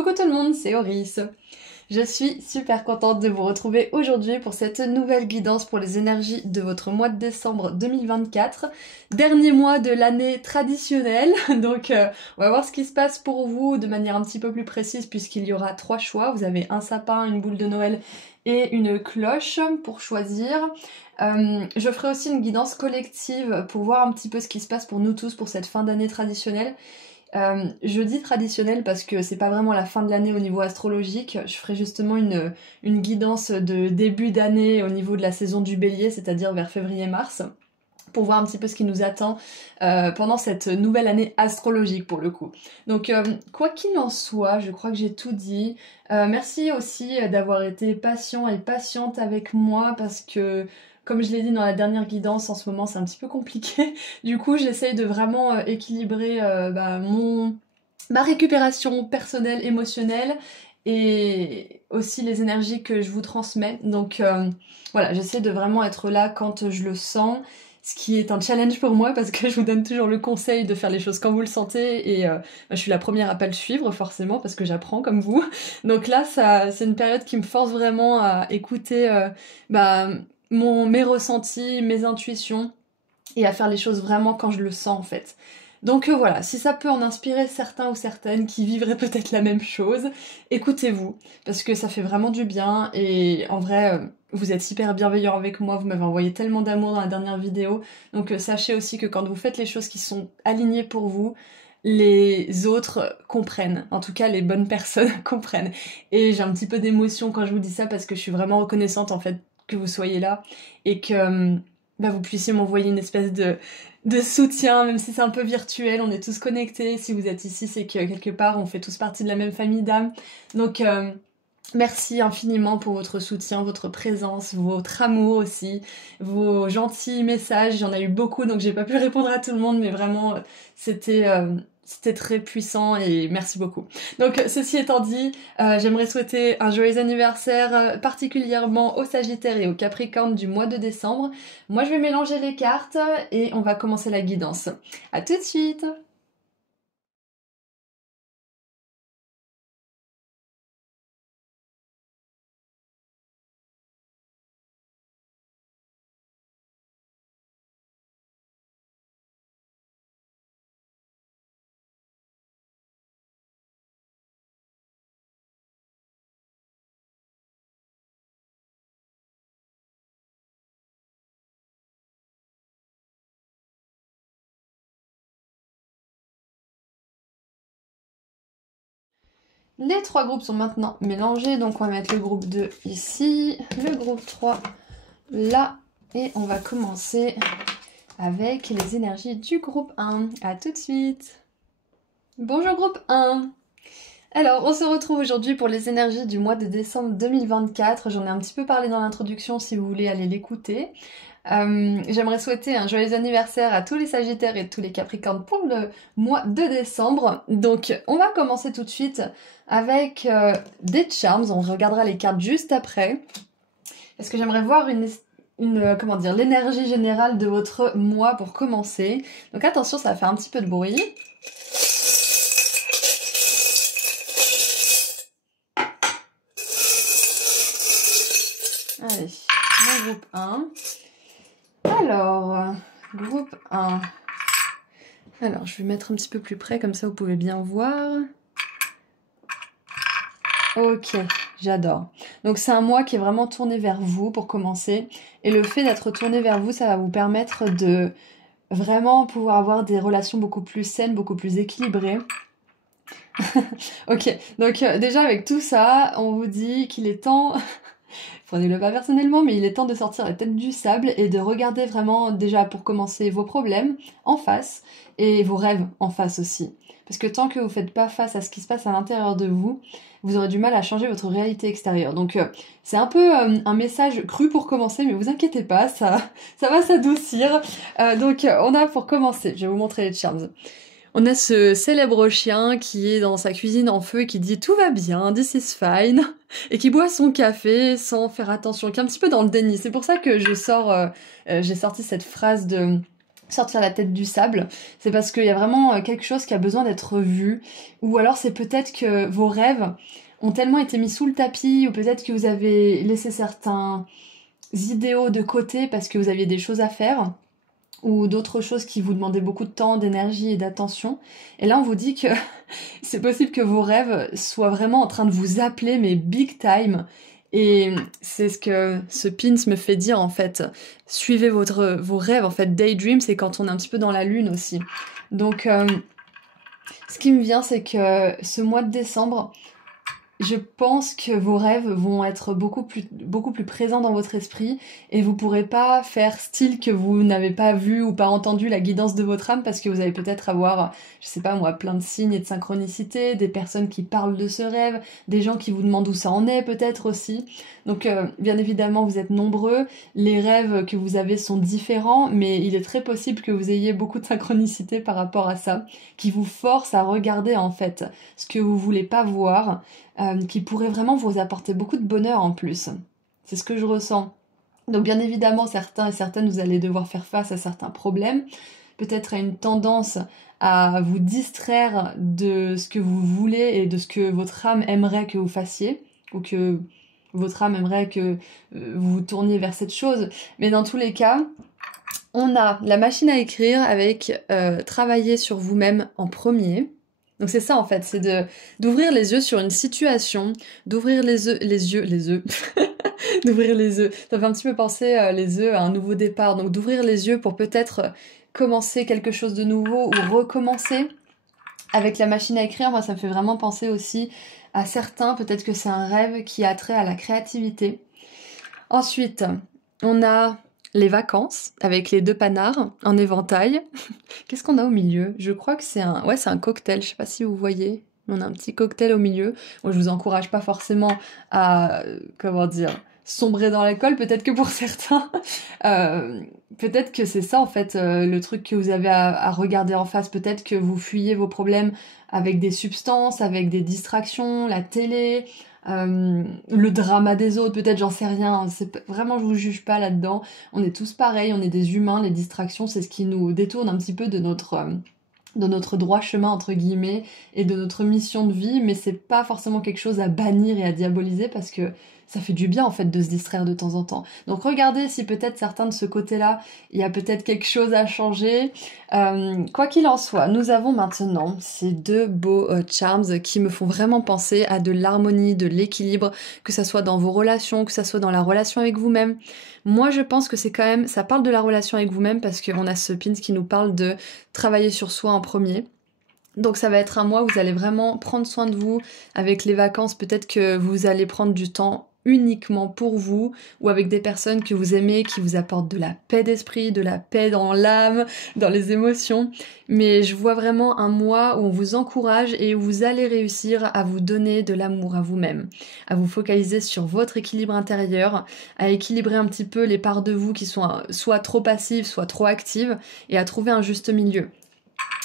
Coucou tout le monde, c'est Oris. Je suis super contente de vous retrouver aujourd'hui pour cette nouvelle guidance pour les énergies de votre mois de décembre 2024. Dernier mois de l'année traditionnelle, donc on va voir ce qui se passe pour vous de manière un petit peu plus précise puisqu'il y aura 3 choix. Vous avez un sapin, une boule de Noël et une cloche pour choisir. Je ferai aussi une guidance collective pour voir un petit peu ce qui se passe pour nous tous pour cette fin d'année traditionnelle. Je dis traditionnel parce que c'est pas vraiment la fin de l'année au niveau astrologique. Je ferai justement une guidance de début d'année au niveau de la saison du bélier, c'est-à-dire vers février-mars, pour voir un petit peu ce qui nous attend pendant cette nouvelle année astrologique pour le coup. Donc quoi qu'il en soit, je crois que j'ai tout dit. Merci aussi d'avoir été patient et patiente avec moi parce que comme je l'ai dit dans la dernière guidance, en ce moment c'est un petit peu compliqué. Du coup j'essaye de vraiment équilibrer ma récupération personnelle, émotionnelle et aussi les énergies que je vous transmets. Donc voilà, j'essaie de vraiment être là quand je le sens. Ce qui est un challenge pour moi parce que je vous donne toujours le conseil de faire les choses quand vous le sentez et je suis la première à pas le suivre forcément parce que j'apprends comme vous. Donc là, c'est une période qui me force vraiment à écouter mes ressentis, mes intuitions et à faire les choses vraiment quand je le sens en fait. Donc voilà, si ça peut en inspirer certains ou certaines qui vivraient peut-être la même chose, écoutez-vous, parce que ça fait vraiment du bien, et en vrai, vous êtes hyper bienveillants avec moi, vous m'avez envoyé tellement d'amour dans la dernière vidéo, donc sachez aussi que quand vous faites les choses qui sont alignées pour vous, les autres comprennent, en tout cas les bonnes personnes comprennent. Et j'ai un petit peu d'émotion quand je vous dis ça, parce que je suis vraiment reconnaissante en fait que vous soyez là, et que vous puissiez m'envoyer une espèce de soutien, même si c'est un peu virtuel, on est tous connectés. Si vous êtes ici, c'est que quelque part, on fait tous partie de la même famille d'âmes. Donc, merci infiniment pour votre soutien, votre présence, votre amour aussi, vos gentils messages. J'en ai eu beaucoup, donc j'ai pas pu répondre à tout le monde, mais vraiment, c'était très puissant et merci beaucoup. Donc ceci étant dit, j'aimerais souhaiter un joyeux anniversaire particulièrement aux Sagittaires et aux Capricornes du mois de décembre. Moi je vais mélanger les cartes et on va commencer la guidance. À tout de suite! Les 3 groupes sont maintenant mélangés, donc on va mettre le groupe 2 ici, le groupe 3 là, et on va commencer avec les énergies du groupe 1. À tout de suite! Bonjour groupe 1! Alors, on se retrouve aujourd'hui pour les énergies du mois de décembre 2024. J'en ai un petit peu parlé dans l'introduction si vous voulez aller l'écouter. J'aimerais souhaiter un joyeux anniversaire à tous les Sagittaires et tous les Capricornes pour le mois de décembre. Donc, on va commencer tout de suite avec des charms. On regardera les cartes juste après. Parce que j'aimerais voir l'énergie générale de votre mois pour commencer. Donc attention, ça va faire un petit peu de bruit. Allez, mon groupe 1. Alors, groupe 1. Alors, je vais mettre un petit peu plus près, comme ça vous pouvez bien voir. Ok, j'adore. Donc c'est un mois qui est vraiment tourné vers vous pour commencer. Et le fait d'être tourné vers vous, ça va vous permettre de vraiment pouvoir avoir des relations beaucoup plus saines, beaucoup plus équilibrées. Ok, donc déjà avec tout ça, on vous dit qu'il est temps... Prenez-le pas personnellement, mais il est temps de sortir la tête du sable et de regarder vraiment, déjà pour commencer, vos problèmes en face et vos rêves en face aussi. Parce que tant que vous faites pas face à ce qui se passe à l'intérieur de vous, vous aurez du mal à changer votre réalité extérieure. Donc c'est un peu un message cru pour commencer, mais vous inquiétez pas, ça va s'adoucir. Donc on a pour commencer, je vais vous montrer les charms. On a ce célèbre chien qui est dans sa cuisine en feu et qui dit tout va bien, this is fine, et qui boit son café sans faire attention, qui est un petit peu dans le déni. C'est pour ça que j'ai sorti cette phrase sortir la tête du sable, c'est parce qu'il y a vraiment quelque chose qui a besoin d'être vu, ou alors c'est peut-être que vos rêves ont tellement été mis sous le tapis, ou peut-être que vous avez laissé certains idéaux de côté parce que vous aviez des choses à faire, ou d'autres choses qui vous demandaient beaucoup de temps, d'énergie et d'attention. Et là, on vous dit que c'est possible que vos rêves soient vraiment en train de vous appeler, mais big time. Et c'est ce que ce pins me fait dire, en fait. Suivez vos rêves, en fait. Daydream, c'est quand on est un petit peu dans la lune aussi. Donc, ce qui me vient, c'est que ce mois de décembre, je pense que vos rêves vont être beaucoup plus présents dans votre esprit et vous pourrez pas faire style que vous n'avez pas vu ou pas entendu la guidance de votre âme parce que vous allez peut-être avoir, je sais pas moi, plein de signes et de synchronicité, des personnes qui parlent de ce rêve, des gens qui vous demandent où ça en est peut-être aussi. Donc bien évidemment vous êtes nombreux, les rêves que vous avez sont différents, mais il est très possible que vous ayez beaucoup de synchronicité par rapport à ça, qui vous force à regarder en fait ce que vous voulez pas voir, qui pourrait vraiment vous apporter beaucoup de bonheur en plus. C'est ce que je ressens. Donc bien évidemment, certains et certaines, vous allez devoir faire face à certains problèmes, peut-être à une tendance à vous distraire de ce que vous voulez et de ce que votre âme aimerait que vous fassiez, ou que votre âme aimerait que vous vous tourniez vers cette chose. Mais dans tous les cas, on a la machine à écrire avec travailler sur vous-même en premier. Donc c'est ça en fait, c'est d'ouvrir les yeux sur une situation, d'ouvrir les œufs, d'ouvrir les œufs. Ça fait un petit peu penser les œufs à un nouveau départ, donc d'ouvrir les yeux pour peut-être commencer quelque chose de nouveau ou recommencer. Avec la machine à écrire, moi ça me fait vraiment penser aussi à certains, peut-être que c'est un rêve qui a trait à la créativité. Ensuite, on a les vacances, avec les deux panards en éventail. Qu'est-ce qu'on a au milieu? Je crois que c'est un... Ouais, c'est un cocktail, je sais pas si vous voyez. On a un petit cocktail au milieu. Bon, je vous encourage pas forcément à... comment dire... sombrer dans l'alcool, peut-être que pour certains. Peut-être que c'est ça, en fait, le truc que vous avez à regarder en face. Peut-être que vous fuyez vos problèmes avec des substances, avec des distractions, la télé... le drama des autres, peut-être, j'en sais rien, vraiment je vous juge pas là-dedans, on est tous pareils, on est des humains, les distractions c'est ce qui nous détourne un petit peu de notre droit chemin entre guillemets et de notre mission de vie, mais c'est pas forcément quelque chose à bannir et à diaboliser parce que ça fait du bien en fait de se distraire de temps en temps. Donc regardez si peut-être certains de ce côté-là, il y a peut-être quelque chose à changer. Quoi qu'il en soit, nous avons maintenant ces deux beaux charms qui me font vraiment penser à de l'harmonie, de l'équilibre, que ça soit dans vos relations, que ça soit dans la relation avec vous-même. Moi je pense que c'est quand même, ça parle de la relation avec vous-même parce qu'on a ce pin qui nous parle de travailler sur soi en premier. Donc ça va être un mois où vous allez vraiment prendre soin de vous. Avec les vacances, peut-être que vous allez prendre du temps uniquement pour vous ou avec des personnes que vous aimez, qui vous apportent de la paix d'esprit, de la paix dans l'âme, dans les émotions. Mais je vois vraiment un mois où on vous encourage et où vous allez réussir à vous donner de l'amour à vous-même, à vous focaliser sur votre équilibre intérieur, à équilibrer un petit peu les parts de vous qui sont soit trop passives, soit trop actives et à trouver un juste milieu.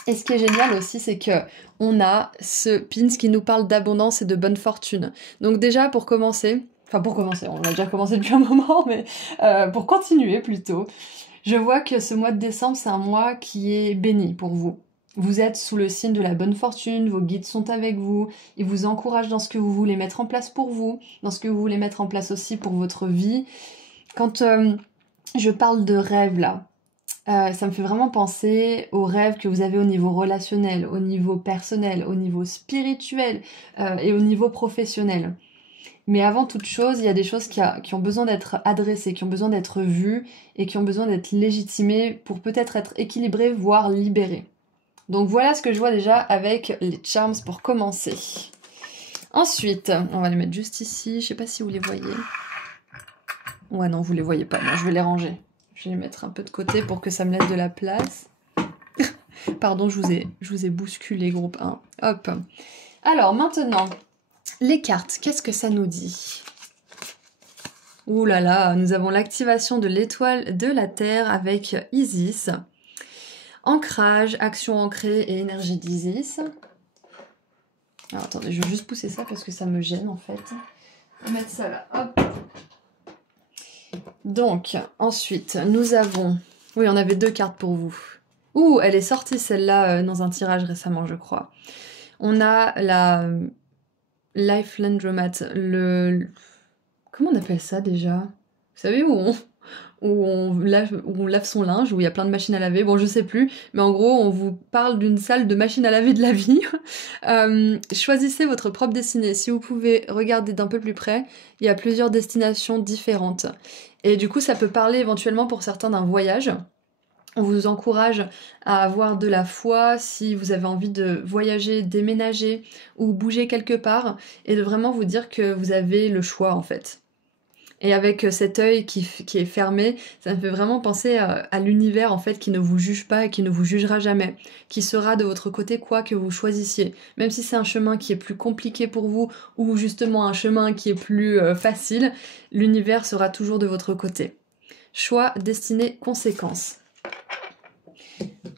Et ce qui est génial aussi, c'est que on a ce pins qui nous parle d'abondance et de bonne fortune. Donc déjà, pour commencer, on a déjà commencé depuis un moment, mais pour continuer plutôt, je vois que ce mois de décembre, c'est un mois qui est béni pour vous. Vous êtes sous le signe de la bonne fortune, vos guides sont avec vous, ils vous encouragent dans ce que vous voulez mettre en place pour vous, dans ce que vous voulez mettre en place aussi pour votre vie. Quand je parle de rêve là, ça me fait vraiment penser aux rêves que vous avez au niveau relationnel, au niveau personnel, au niveau spirituel et au niveau professionnel. Mais avant toute chose, il y a des choses qui ont besoin d'être adressées, qui ont besoin d'être vues et qui ont besoin d'être légitimées pour peut-être être équilibrées, voire libérées. Donc voilà ce que je vois déjà avec les charms pour commencer. Ensuite, on va les mettre juste ici, je sais pas si vous les voyez. Ouais non, vous les voyez pas, moi je vais les ranger. Je vais les mettre un peu de côté pour que ça me laisse de la place. Pardon, je vous ai bousculé, groupe 1. Hop. Alors, maintenant, les cartes, qu'est-ce que ça nous dit? Ouh là là, nous avons l'activation de l'étoile de la Terre avec Isis. Ancrage, action ancrée et énergie d'Isis. Alors, attendez, je vais juste pousser ça parce que ça me gêne, en fait. On va mettre ça là, hop. Donc, ensuite, nous avons Oui, on avait 2 cartes pour vous. Ouh, elle est sortie celle-là dans un tirage récemment, je crois. On a la Life Landromat, comment on appelle ça déjà? Vous savez où on lave son linge, où il y a plein de machines à laver, bon je sais plus, mais en gros on vous parle d'une salle de machines à laver de la vie. Choisissez votre propre destinée. Si vous pouvez regarder d'un peu plus près, il y a plusieurs destinations différentes. Et du coup ça peut parler éventuellement pour certains d'un voyage. On vous encourage à avoir de la foi si vous avez envie de voyager, déménager ou bouger quelque part, et de vraiment vous dire que vous avez le choix en fait. Et avec cet œil qui est fermé, ça me fait vraiment penser à l'univers en fait qui ne vous juge pas et qui ne vous jugera jamais, qui sera de votre côté quoi que vous choisissiez. Même si c'est un chemin qui est plus compliqué pour vous ou justement un chemin qui est plus facile, l'univers sera toujours de votre côté. Choix, destinée, conséquence.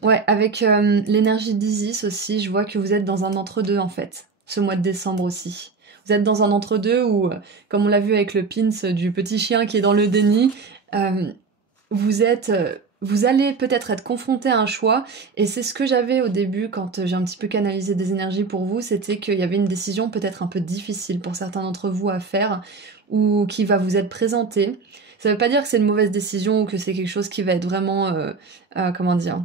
Ouais, avec l'énergie d'Isis aussi, je vois que vous êtes dans un entre-deux en fait, ce mois de décembre aussi. Vous êtes dans un entre-deux où, comme on l'a vu avec le pins du petit chien qui est dans le déni, vous allez peut-être être confronté à un choix, et c'est ce que j'avais au début quand j'ai un petit peu canalisé des énergies pour vous, c'était qu'il y avait une décision peut-être un peu difficile pour certains d'entre vous à faire, ou qui va vous être présentée. Ça veut pas dire que c'est une mauvaise décision ou que c'est quelque chose qui va être vraiment, comment dire,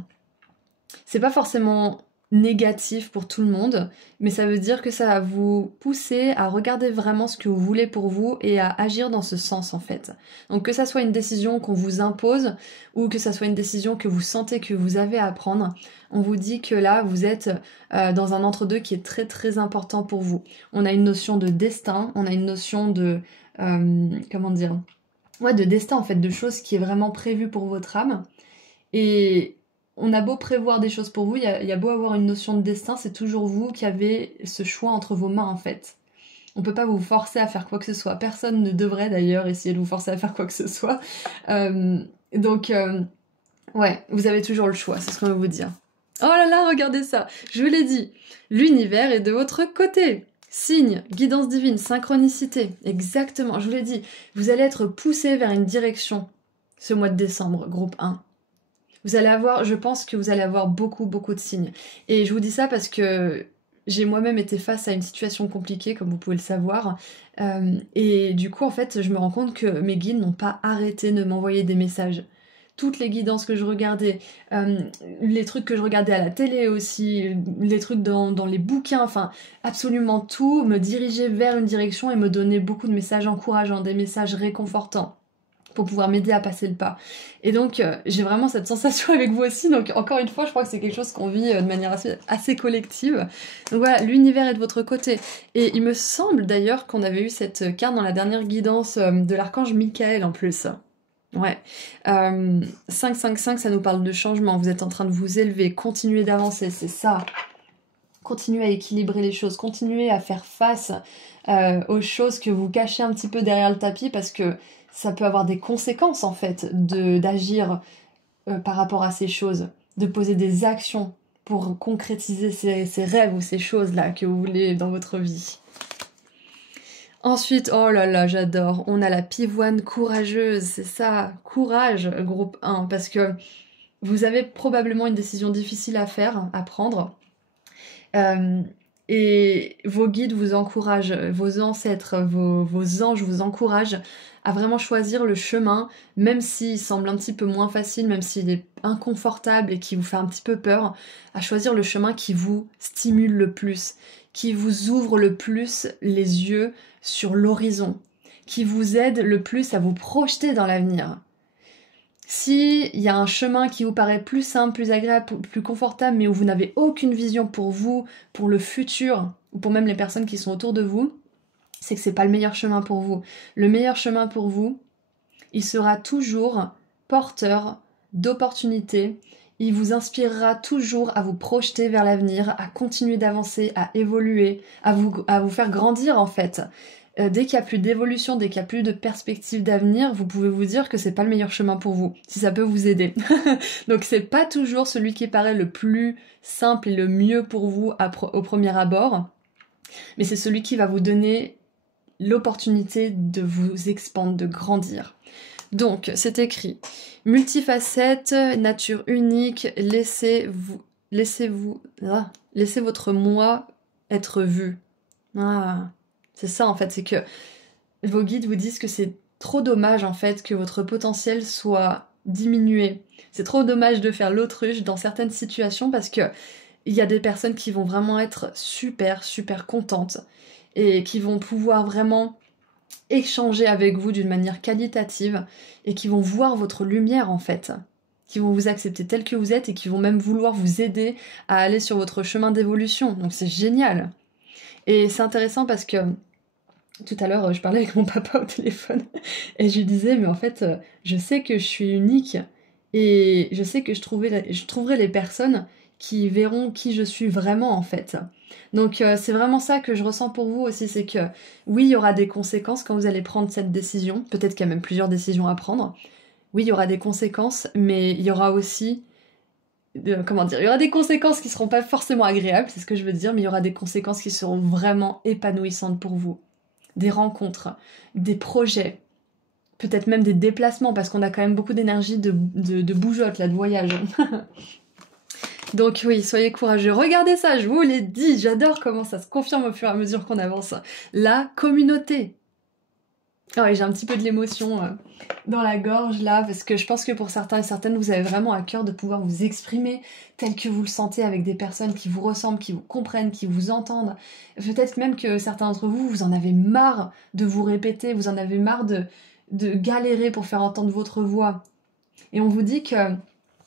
c'est pas forcément négatif pour tout le monde, mais ça veut dire que ça va vous pousser à regarder vraiment ce que vous voulez pour vous et à agir dans ce sens en fait. Donc que ça soit une décision qu'on vous impose ou que ça soit une décision que vous sentez que vous avez à prendre, on vous dit que là vous êtes dans un entre-deux qui est très très important pour vous. On a une notion de destin, on a une notion de comment dire, ouais, de destin en fait, de choses qui est vraiment prévu pour votre âme. Et on a beau prévoir des choses pour vous, il y a beau avoir une notion de destin, c'est toujours vous qui avez ce choix entre vos mains en fait. On peut pas vous forcer à faire quoi que ce soit. Personne ne devrait d'ailleurs essayer de vous forcer à faire quoi que ce soit. Ouais, vous avez toujours le choix, c'est ce qu'on veut vous dire. Oh là là, regardez ça, je vous l'ai dit, l'univers est de votre côté. Signe, guidance divine, synchronicité, exactement, je vous l'ai dit. Vous allez être poussé vers une direction ce mois de décembre, groupe 1. Vous allez avoir, je pense que vous allez avoir beaucoup de signes. Et je vous dis ça parce que j'ai moi-même été face à une situation compliquée, comme vous pouvez le savoir. Et du coup, en fait, je me rends compte que mes guides n'ont pas arrêté de m'envoyer des messages. Toutes les guidances que je regardais, les trucs que je regardais à la télé aussi, les trucs dans les bouquins, enfin, absolument tout me dirigeait vers une direction et me donnait beaucoup de messages encourageants, des messages réconfortants, pour pouvoir m'aider à passer le pas. Et donc, j'ai vraiment cette sensation avec vous aussi. Donc, encore une fois, je crois que c'est quelque chose qu'on vit de manière assez collective. Donc voilà, l'univers est de votre côté. Et il me semble d'ailleurs qu'on avait eu cette carte dans la dernière guidance de l'archange Michael en plus. Ouais. 5-5-5, ça nous parle de changement. Vous êtes en train de vous élever, continuez d'avancer, c'est ça. Continuez à équilibrer les choses, continuez à faire face aux choses que vous cachez un petit peu derrière le tapis, parce que ça peut avoir des conséquences en fait d'agir par rapport à ces choses, de poser des actions pour concrétiser ces rêves ou ces choses-là que vous voulez dans votre vie. Ensuite, oh là là, j'adore, on a la pivoine courageuse, c'est ça, courage, groupe 1, parce que vous avez probablement une décision difficile à faire, à prendre, et vos guides vous encouragent, vos ancêtres, vos anges vous encouragent à vraiment choisir le chemin, même s'il semble un petit peu moins facile, même s'il est inconfortable et qui vous fait un petit peu peur, à choisir le chemin qui vous stimule le plus, qui vous ouvre le plus les yeux sur l'horizon, qui vous aide le plus à vous projeter dans l'avenir. S'il y a un chemin qui vous paraît plus simple, plus agréable, plus confortable, mais où vous n'avez aucune vision pour vous, pour le futur, ou pour même les personnes qui sont autour de vous, c'est que c'est pas le meilleur chemin pour vous. Le meilleur chemin pour vous, il sera toujours porteur d'opportunités. Il vous inspirera toujours à vous projeter vers l'avenir, à continuer d'avancer, à évoluer, à vous faire grandir en fait. Dès qu'il n'y a plus d'évolution, dès qu'il n'y a plus de perspective d'avenir, vous pouvez vous dire que c'est pas le meilleur chemin pour vous, si ça peut vous aider. Donc c'est pas toujours celui qui paraît le plus simple et le mieux pour vous au premier abord, mais c'est celui qui va vous donner l'opportunité de vous expandre, de grandir. Donc, c'est écrit, multifacette, nature unique, laissez votre moi être vu. Ah, c'est ça en fait, c'est que vos guides vous disent que c'est trop dommage en fait que votre potentiel soit diminué. C'est trop dommage de faire l'autruche dans certaines situations parce que il y a des personnes qui vont vraiment être super, super contentes et qui vont pouvoir vraiment échanger avec vous d'une manière qualitative et qui vont voir votre lumière en fait, qui vont vous accepter tel que vous êtes et qui vont même vouloir vous aider à aller sur votre chemin d'évolution. Donc c'est génial. Et c'est intéressant parce que tout à l'heure je parlais avec mon papa au téléphone et je lui disais mais en fait je sais que je suis unique et je sais que je trouverai les personnes qui verront qui je suis vraiment en fait. Donc c'est vraiment ça que je ressens pour vous aussi, c'est que oui, il y aura des conséquences quand vous allez prendre cette décision, peut-être qu'il y a même plusieurs décisions à prendre. Oui, il y aura des conséquences, mais il y aura aussi il y aura des conséquences qui seront pas forcément agréables, c'est ce que je veux dire, mais il y aura des conséquences qui seront vraiment épanouissantes pour vous. Des rencontres, des projets, peut-être même des déplacements, parce qu'on a quand même beaucoup d'énergie de bougeotte, là, de voyage. Donc oui, soyez courageux. Regardez ça, je vous l'ai dit, j'adore comment ça se confirme au fur et à mesure qu'on avance. La communauté. Ah oui, j'ai un petit peu de l'émotion dans la gorge là, parce que je pense que pour certains et certaines, vous avez vraiment à cœur de pouvoir vous exprimer tel que vous le sentez avec des personnes qui vous ressemblent, qui vous comprennent, qui vous entendent. Peut-être même que certains d'entre vous, vous en avez marre de vous répéter, vous en avez marre de galérer pour faire entendre votre voix. Et on vous dit que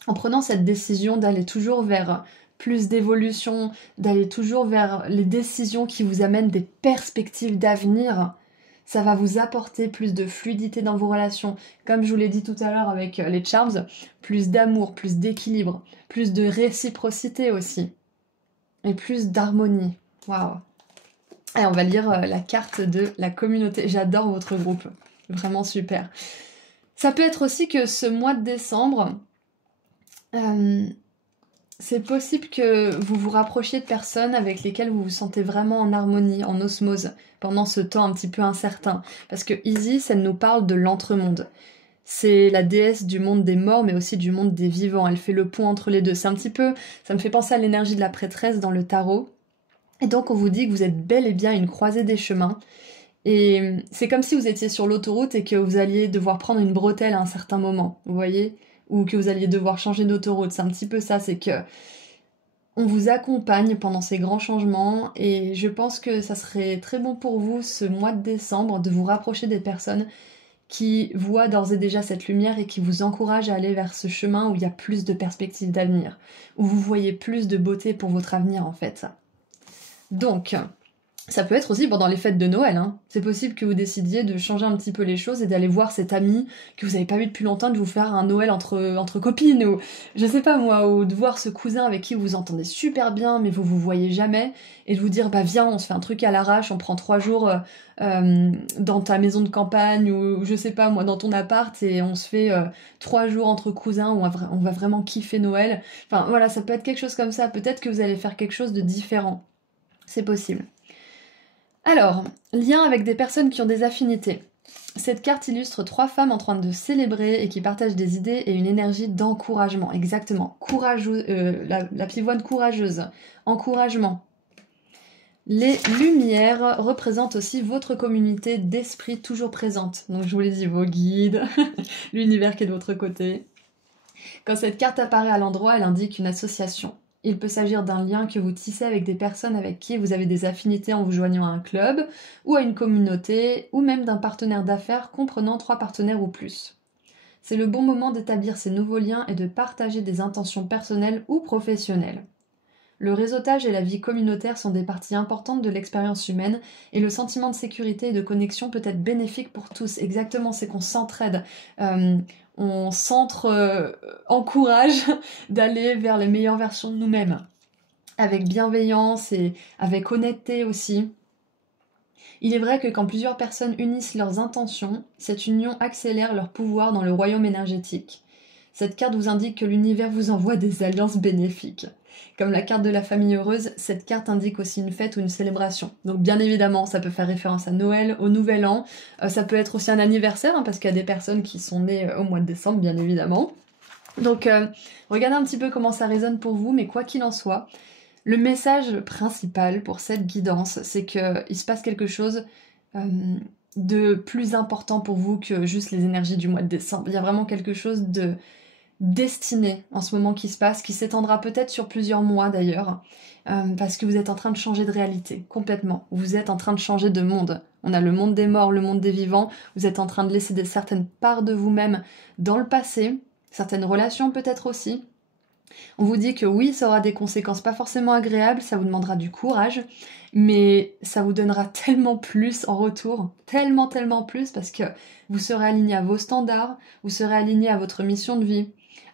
en prenant cette décision d'aller toujours vers plus d'évolution, d'aller toujours vers les décisions qui vous amènent des perspectives d'avenir, ça va vous apporter plus de fluidité dans vos relations. Comme je vous l'ai dit tout à l'heure avec les charms, plus d'amour, plus d'équilibre, plus de réciprocité aussi. Et plus d'harmonie. Waouh! Et on va lire la carte de la communauté. J'adore votre groupe. Vraiment super. Ça peut être aussi que ce mois de décembre, c'est possible que vous vous rapprochiez de personnes avec lesquelles vous vous sentez vraiment en harmonie, en osmose, pendant ce temps un petit peu incertain. Parce que Isis, elle nous parle de l'entremonde. C'est la déesse du monde des morts, mais aussi du monde des vivants. Elle fait le pont entre les deux. C'est un petit peu... Ça me fait penser à l'énergie de la prêtresse dans le tarot. Et donc, on vous dit que vous êtes bel et bien à une croisée des chemins. Et c'est comme si vous étiez sur l'autoroute et que vous alliez devoir prendre une bretelle à un certain moment. Vous voyez ? Ou que vous alliez devoir changer d'autoroute. C'est un petit peu ça, c'est que on vous accompagne pendant ces grands changements et je pense que ça serait très bon pour vous ce mois de décembre de vous rapprocher des personnes qui voient d'ores et déjà cette lumière et qui vous encouragent à aller vers ce chemin où il y a plus de perspectives d'avenir, où vous voyez plus de beauté pour votre avenir en fait. Donc, ça peut être aussi pendant les fêtes de Noël, hein. C'est possible que vous décidiez de changer un petit peu les choses et d'aller voir cet ami que vous n'avez pas vu depuis longtemps, de vous faire un Noël entre copines, ou je sais pas moi, ou de voir ce cousin avec qui vous vous entendez super bien mais vous voyez jamais, et de vous dire bah viens, on se fait un truc à l'arrache, on prend 3 jours dans ta maison de campagne, ou je sais pas moi, dans ton appart, et on se fait 3 jours entre cousins où on va vraiment kiffer Noël. Enfin voilà, ça peut être quelque chose comme ça, peut-être que vous allez faire quelque chose de différent. C'est possible. Alors, lien avec des personnes qui ont des affinités. Cette carte illustre 3 femmes en train de célébrer et qui partagent des idées et une énergie d'encouragement. Exactement. La pivoine courageuse. Encouragement. Les lumières représentent aussi votre communauté d'esprit toujours présente. Donc je vous l'ai dit, vos guides, l'univers qui est de votre côté. Quand cette carte apparaît à l'endroit, elle indique une association. Il peut s'agir d'un lien que vous tissez avec des personnes avec qui vous avez des affinités en vous joignant à un club, ou à une communauté, ou même d'un partenaire d'affaires comprenant 3 partenaires ou plus. C'est le bon moment d'établir ces nouveaux liens et de partager des intentions personnelles ou professionnelles. Le réseautage et la vie communautaire sont des parties importantes de l'expérience humaine et le sentiment de sécurité et de connexion peut être bénéfique pour tous. Exactement, c'est qu'on s'entraide. On s'encourage d'aller vers les meilleures versions de nous-mêmes, avec bienveillance et avec honnêteté aussi. Il est vrai que quand plusieurs personnes unissent leurs intentions, cette union accélère leur pouvoir dans le royaume énergétique. Cette carte vous indique que l'univers vous envoie des alliances bénéfiques. Comme la carte de la famille heureuse, cette carte indique aussi une fête ou une célébration. Donc bien évidemment, ça peut faire référence à Noël, au Nouvel An, ça peut être aussi un anniversaire, hein, parce qu'il y a des personnes qui sont nées au mois de décembre, bien évidemment. Donc regardez un petit peu comment ça résonne pour vous, mais quoi qu'il en soit, le message principal pour cette guidance, c'est qu'il se passe quelque chose de plus important pour vous que juste les énergies du mois de décembre. Il y a vraiment quelque chose de destiné en ce moment qui se passe, qui s'étendra peut-être sur plusieurs mois d'ailleurs, parce que vous êtes en train de changer de réalité, complètement. Vous êtes en train de changer de monde. On a le monde des morts, le monde des vivants, vous êtes en train de laisser certaines parts de vous-même dans le passé, certaines relations peut-être aussi. On vous dit que oui, ça aura des conséquences pas forcément agréables, ça vous demandera du courage, mais ça vous donnera tellement plus en retour, tellement plus, parce que vous serez aligné à vos standards, vous serez aligné à votre mission de vie,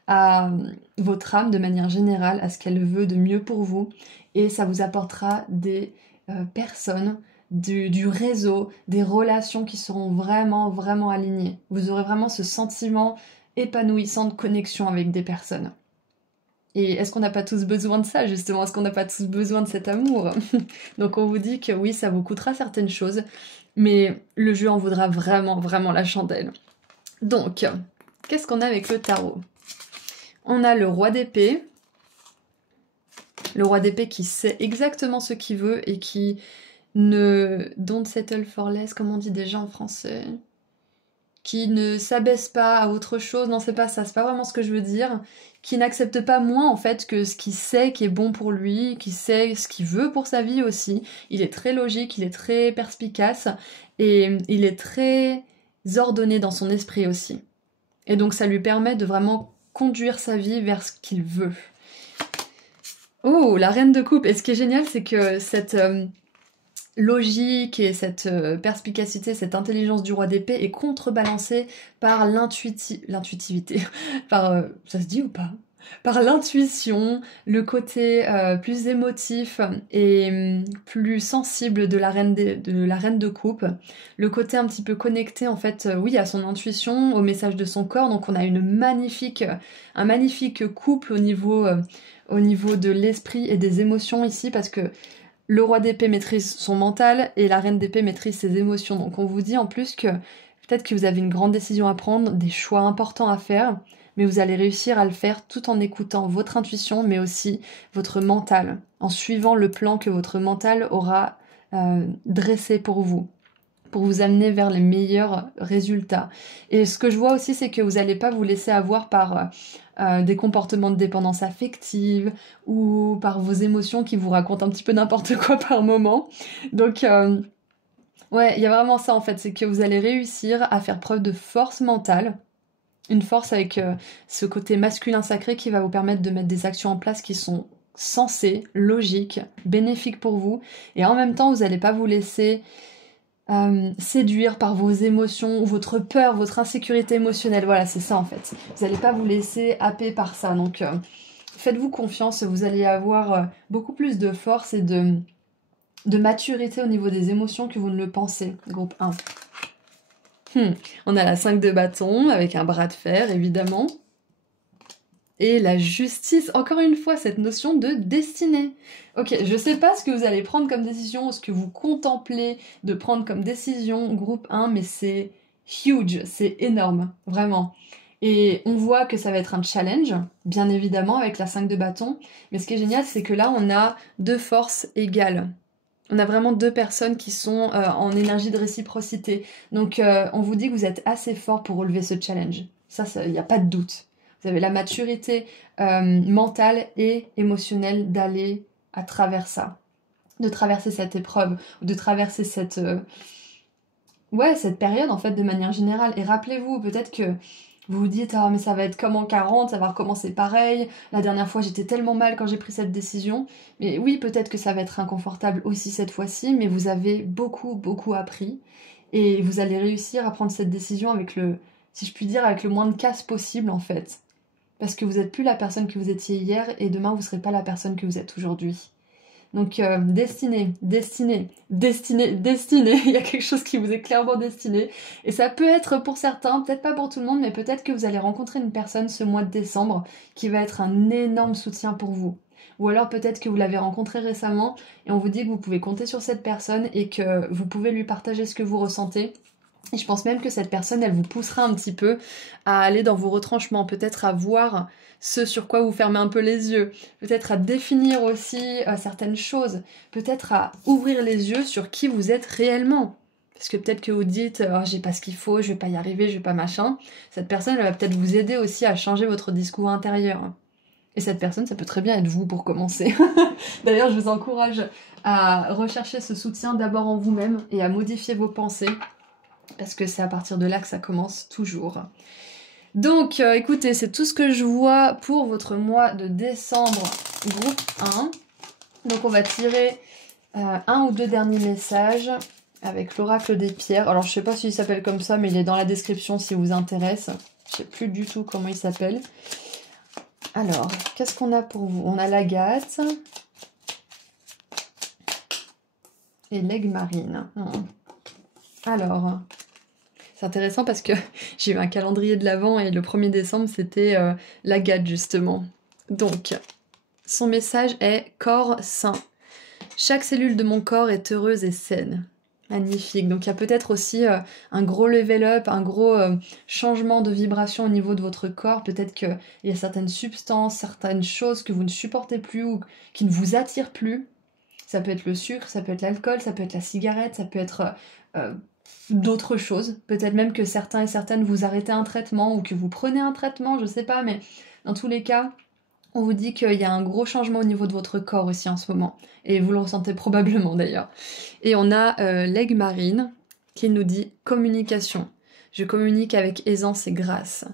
à votre âme de manière générale, à ce qu'elle veut de mieux pour vous, et ça vous apportera des personnes, du réseau, des relations qui seront vraiment alignées. Vous aurez vraiment ce sentiment épanouissant de connexion avec des personnes. Et est-ce qu'on n'a pas tous besoin de ça, justement? Est-ce qu'on n'a pas tous besoin de cet amour? Donc on vous dit que oui, ça vous coûtera certaines choses, mais le jeu en vaudra vraiment la chandelle. Donc, qu'est-ce qu'on a avec le tarot? On a le roi d'épée. Le roi d'épée qui sait exactement ce qu'il veut et qui ne... Don't settle for less, comme on dit déjà en français. Qui ne s'abaisse pas à autre chose, non c'est pas ça, c'est pas vraiment ce que je veux dire, qui n'accepte pas moins en fait que ce qu'il sait qui est bon pour lui, qui sait ce qu'il veut pour sa vie aussi. Il est très logique, il est très perspicace et il est très ordonné dans son esprit aussi. Et donc ça lui permet de vraiment conduire sa vie vers ce qu'il veut. Oh, la reine de coupe. Et ce qui est génial, c'est que cette logique et cette perspicacité, cette intelligence du roi d'épée est contrebalancée par l'intuitivité, par, ça se dit ou pas? Par l'intuition, le côté plus émotif et plus sensible de la reine de coupe, le côté un petit peu connecté en fait, oui, à son intuition, au message de son corps. Donc on a un magnifique couple au niveau de l'esprit et des émotions ici, parce que le roi d'épée maîtrise son mental et la reine d'épée maîtrise ses émotions. Donc on vous dit en plus que peut-être que vous avez une grande décision à prendre, des choix importants à faire, mais vous allez réussir à le faire tout en écoutant votre intuition, mais aussi votre mental, en suivant le plan que votre mental aura dressé pour vous amener vers les meilleurs résultats. Et ce que je vois aussi, c'est que vous n'allez pas vous laisser avoir par des comportements de dépendance affective ou par vos émotions qui vous racontent un petit peu n'importe quoi par moment. Donc, ouais, il y a vraiment ça en fait, c'est que vous allez réussir à faire preuve de force mentale, une force avec ce côté masculin sacré qui va vous permettre de mettre des actions en place qui sont sensées, logiques, bénéfiques pour vous, et en même temps, vous n'allez pas vous laisser séduire par vos émotions ou votre peur, votre insécurité émotionnelle. Voilà, c'est ça en fait. Vous n'allez pas vous laisser happer par ça. Donc faites-vous confiance, vous allez avoir beaucoup plus de force et de maturité au niveau des émotions que vous ne le pensez. Groupe 1. On a la 5 de bâton avec un bras de fer évidemment. Et la justice, encore une fois, cette notion de destinée. Ok, je sais pas ce que vous allez prendre comme décision, ou ce que vous contemplez de prendre comme décision, groupe 1, mais c'est huge, c'est énorme, vraiment. Et on voit que ça va être un challenge, bien évidemment, avec la 5 de bâton, mais ce qui est génial, c'est que là, on a deux forces égales. On a vraiment deux personnes qui sont en énergie de réciprocité. Donc, on vous dit que vous êtes assez fort pour relever ce challenge. Ça, il n'y a pas de doute. Vous avez la maturité mentale et émotionnelle d'aller à travers ça, de traverser cette épreuve, de traverser cette période en fait de manière générale. Et rappelez-vous, peut-être que vous vous dites « Ah mais ça va être comme en 40, ça va recommencer pareil, la dernière fois j'étais tellement mal quand j'ai pris cette décision ». Mais oui, peut-être que ça va être inconfortable aussi cette fois-ci, mais vous avez beaucoup appris et vous allez réussir à prendre cette décision avec si je puis dire, avec le moins de casse possible en fait. Parce que vous n'êtes plus la personne que vous étiez hier et demain vous ne serez pas la personne que vous êtes aujourd'hui. Donc destiné, il y a quelque chose qui vous est clairement destiné. Et ça peut être pour certains, peut-être pas pour tout le monde, mais peut-être que vous allez rencontrer une personne ce mois de décembre qui va être un énorme soutien pour vous. Ou alors peut-être que vous l'avez rencontré récemment et on vous dit que vous pouvez compter sur cette personne et que vous pouvez lui partager ce que vous ressentez. Et je pense même que cette personne, elle vous poussera un petit peu à aller dans vos retranchements, peut-être à voir ce sur quoi vous fermez un peu les yeux, peut-être à définir aussi certaines choses, peut-être à ouvrir les yeux sur qui vous êtes réellement. Parce que peut-être que vous dites oh, j'ai pas ce qu'il faut, je vais pas y arriver, je vais pas machin. Cette personne, elle va peut-être vous aider aussi à changer votre discours intérieur. Et cette personne, ça peut très bien être vous pour commencer. D'ailleurs, je vous encourage à rechercher ce soutien d'abord en vous-même et à modifier vos pensées. Parce que c'est à partir de là que ça commence toujours. Donc, écoutez, c'est tout ce que je vois pour votre mois de décembre, groupe 1. Donc, on va tirer un ou deux derniers messages avec l'oracle des pierres. Alors, je sais pas s'il s'appelle comme ça, mais il est dans la description si vous intéresse. Je sais plus du tout comment il s'appelle. Alors, qu'est-ce qu'on a pour vous? On a l'agate et l'aigle marine. Alors, c'est intéressant parce que j'ai eu un calendrier de l'Avent et le 1er décembre, c'était l'agate justement. Donc, son message est « Corps sain. Chaque cellule de mon corps est heureuse et saine. » Magnifique. Donc, il y a peut-être aussi un gros level up, un gros changement de vibration au niveau de votre corps. Peut-être qu'il y a certaines substances, certaines choses que vous ne supportez plus ou qui ne vous attirent plus. Ça peut être le sucre, ça peut être l'alcool, ça peut être la cigarette, ça peut être d'autres choses. Peut-être même que certains et certaines vous arrêtez un traitement ou que vous prenez un traitement, je sais pas, mais dans tous les cas, on vous dit qu'il y a un gros changement au niveau de votre corps aussi en ce moment. Et vous le ressentez probablement d'ailleurs. Et on a l'aigle marine qui nous dit communication. Je communique avec aisance et grâce.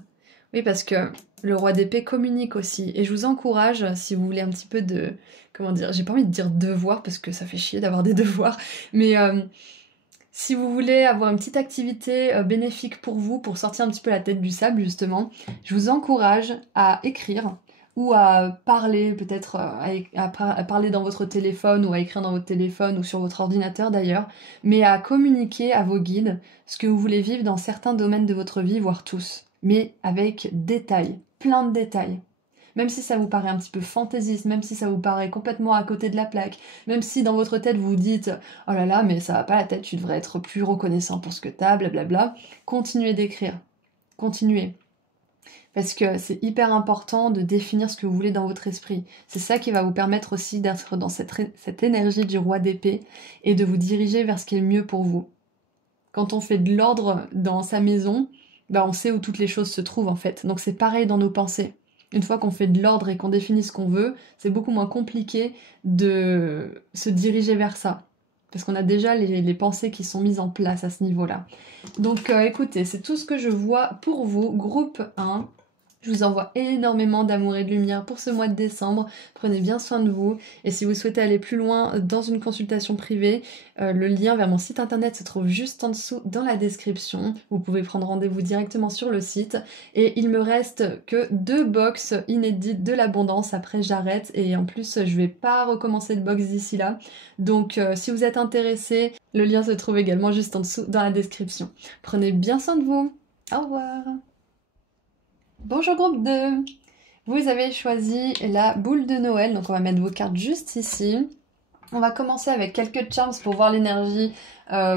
Oui, parce que le roi d'épée communique aussi. Et je vous encourage, si vous voulez un petit peu de... Comment dire? J'ai pas envie de dire devoir, parce que ça fait chier d'avoir des devoirs. Mais si vous voulez avoir une petite activité bénéfique pour vous, pour sortir un petit peu la tête du sable, justement, je vous encourage à écrire ou à parler, peut-être à parler dans votre téléphone ou à écrire dans votre téléphone ou sur votre ordinateur d'ailleurs, mais à communiquer à vos guides ce que vous voulez vivre dans certains domaines de votre vie, voire tous, mais avec détails, plein de détails. Même si ça vous paraît un petit peu fantaisiste, même si ça vous paraît complètement à côté de la plaque, même si dans votre tête vous vous dites « Oh là là, mais ça va pas la tête, tu devrais être plus reconnaissant pour ce que t'as, blablabla », continuez d'écrire. Continuez. Parce que c'est hyper important de définir ce que vous voulez dans votre esprit. C'est ça qui va vous permettre aussi d'être dans cette énergie du roi d'épée et de vous diriger vers ce qui est le mieux pour vous. Quand on fait de l'ordre dans sa maison, on sait où toutes les choses se trouvent en fait. Donc c'est pareil dans nos pensées. Une fois qu'on fait de l'ordre et qu'on définit ce qu'on veut, c'est beaucoup moins compliqué de se diriger vers ça. Parce qu'on a déjà les pensées qui sont mises en place à ce niveau-là. Donc écoutez, c'est tout ce que je vois pour vous, groupe 1. Je vous envoie énormément d'amour et de lumière pour ce mois de décembre. Prenez bien soin de vous. Et si vous souhaitez aller plus loin dans une consultation privée, le lien vers mon site internet se trouve juste en dessous dans la description. Vous pouvez prendre rendez-vous directement sur le site. Et il me reste que 2 box inédites de l'abondance. Après, j'arrête. Et en plus, je vais pas recommencer de box d'ici là. Donc, si vous êtes intéressé, le lien se trouve également juste en dessous dans la description. Prenez bien soin de vous. Au revoir. Bonjour groupe 2. Vous avez choisi la boule de Noël, donc on va mettre vos cartes juste ici. On va commencer avec quelques charms pour voir l'énergie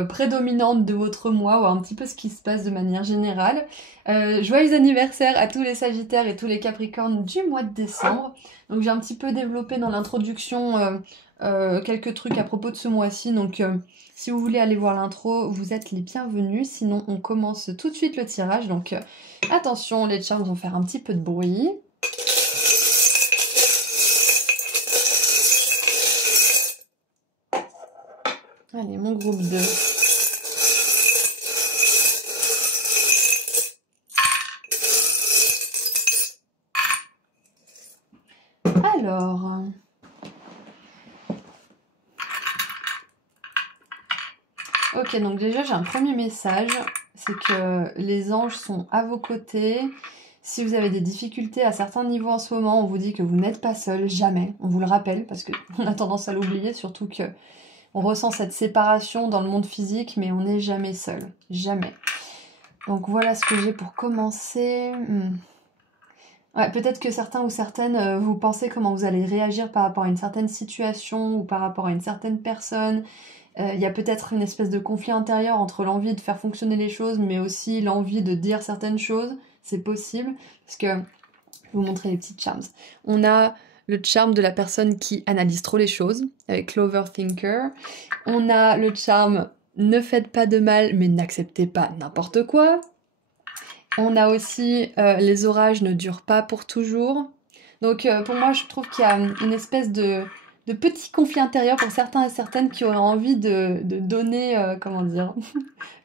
prédominante de votre mois, voir un petit peu ce qui se passe de manière générale. Joyeux anniversaire à tous les Sagittaires et tous les Capricornes du mois de décembre. Donc j'ai un petit peu développé dans l'introduction quelques trucs à propos de ce mois-ci, donc si vous voulez aller voir l'intro, vous êtes les bienvenus. Sinon, on commence tout de suite le tirage. Donc, attention, les charms vont faire un petit peu de bruit. Allez, mon groupe 2. Alors... Ok, donc déjà j'ai un premier message, c'est que les anges sont à vos côtés. Si vous avez des difficultés à certains niveaux en ce moment, on vous dit que vous n'êtes pas seul, jamais. On vous le rappelle parce qu'on a tendance à l'oublier, surtout que on ressent cette séparation dans le monde physique, mais on n'est jamais seul, jamais. Donc voilà ce que j'ai pour commencer. Ouais, peut-être que certains ou certaines, vous pensez comment vous allez réagir par rapport à une certaine situation ou par rapport à une certaine personne. Il y a peut-être une espèce de conflit intérieur entre l'envie de faire fonctionner les choses, mais aussi l'envie de dire certaines choses. C'est possible, parce que je vais vous montrer les petits charms. On a le charme de la personne qui analyse trop les choses, avec l'overthinker. On a le charme ne faites pas de mal, mais n'acceptez pas n'importe quoi. On a aussi les orages ne durent pas pour toujours. Donc pour moi, je trouve qu'il y a une espèce de petit conflit intérieur pour certains et certaines qui auraient envie de donner, comment dire,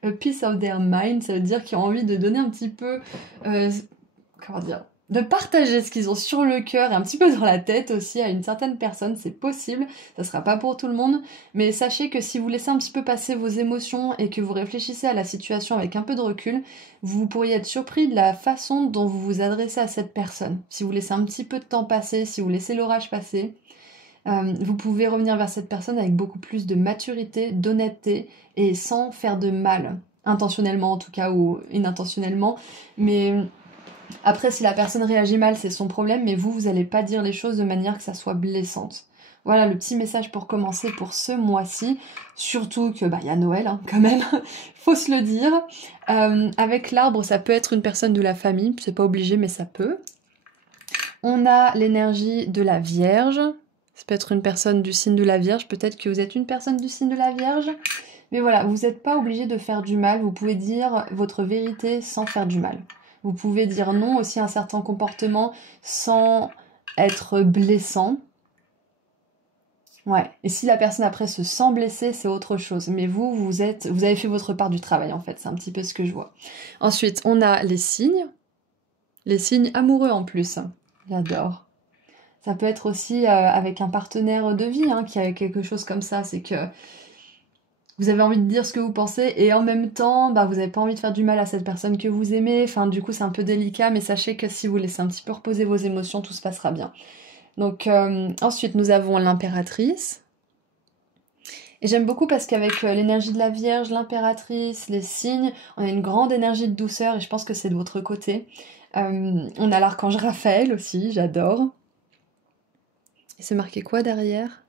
a piece of their mind, ça veut dire qu'ils ont envie de donner un petit peu, comment dire, de partager ce qu'ils ont sur le cœur et un petit peu dans la tête aussi à une certaine personne, c'est possible, ça sera pas pour tout le monde, mais sachez que si vous laissez un petit peu passer vos émotions et que vous réfléchissez à la situation avec un peu de recul, vous pourriez être surpris de la façon dont vous vous adressez à cette personne. Si vous laissez un petit peu de temps passer, si vous laissez l'orage passer, vous pouvez revenir vers cette personne avec beaucoup plus de maturité, d'honnêteté et sans faire de mal, intentionnellement en tout cas ou inintentionnellement, mais après, si la personne réagit mal, c'est son problème, mais vous n'allez pas dire les choses de manière que ça soit blessante. Voilà le petit message pour commencer pour ce mois-ci. Surtout que y a Noël, hein, quand même, faut se le dire. Avec l'arbre, ça peut être une personne de la famille, c'est pas obligé, mais ça peut. On a l'énergie de la Vierge. Ça peut être une personne du signe de la Vierge. Peut-être que vous êtes une personne du signe de la Vierge. Mais voilà, vous n'êtes pas obligé de faire du mal. Vous pouvez dire votre vérité sans faire du mal. Vous pouvez dire non aussi à un certain comportement sans être blessant. Ouais. Et si la personne après se sent blessée, c'est autre chose. Mais vous avez fait votre part du travail en fait. C'est un petit peu ce que je vois. Ensuite, on a les signes. Les signes amoureux en plus. J'adore. Ça peut être aussi avec un partenaire de vie qui a quelque chose comme ça. C'est que vous avez envie de dire ce que vous pensez et en même temps, vous n'avez pas envie de faire du mal à cette personne que vous aimez. Enfin, du coup, c'est un peu délicat, mais sachez que si vous laissez un petit peu reposer vos émotions, tout se passera bien. Donc, ensuite, nous avons l'impératrice. Et j'aime beaucoup parce qu'avec l'énergie de la Vierge, l'impératrice, les signes, on a une grande énergie de douceur et je pense que c'est de votre côté. On a l'archange Raphaël aussi, j'adore. Et c'est marqué quoi derrière ?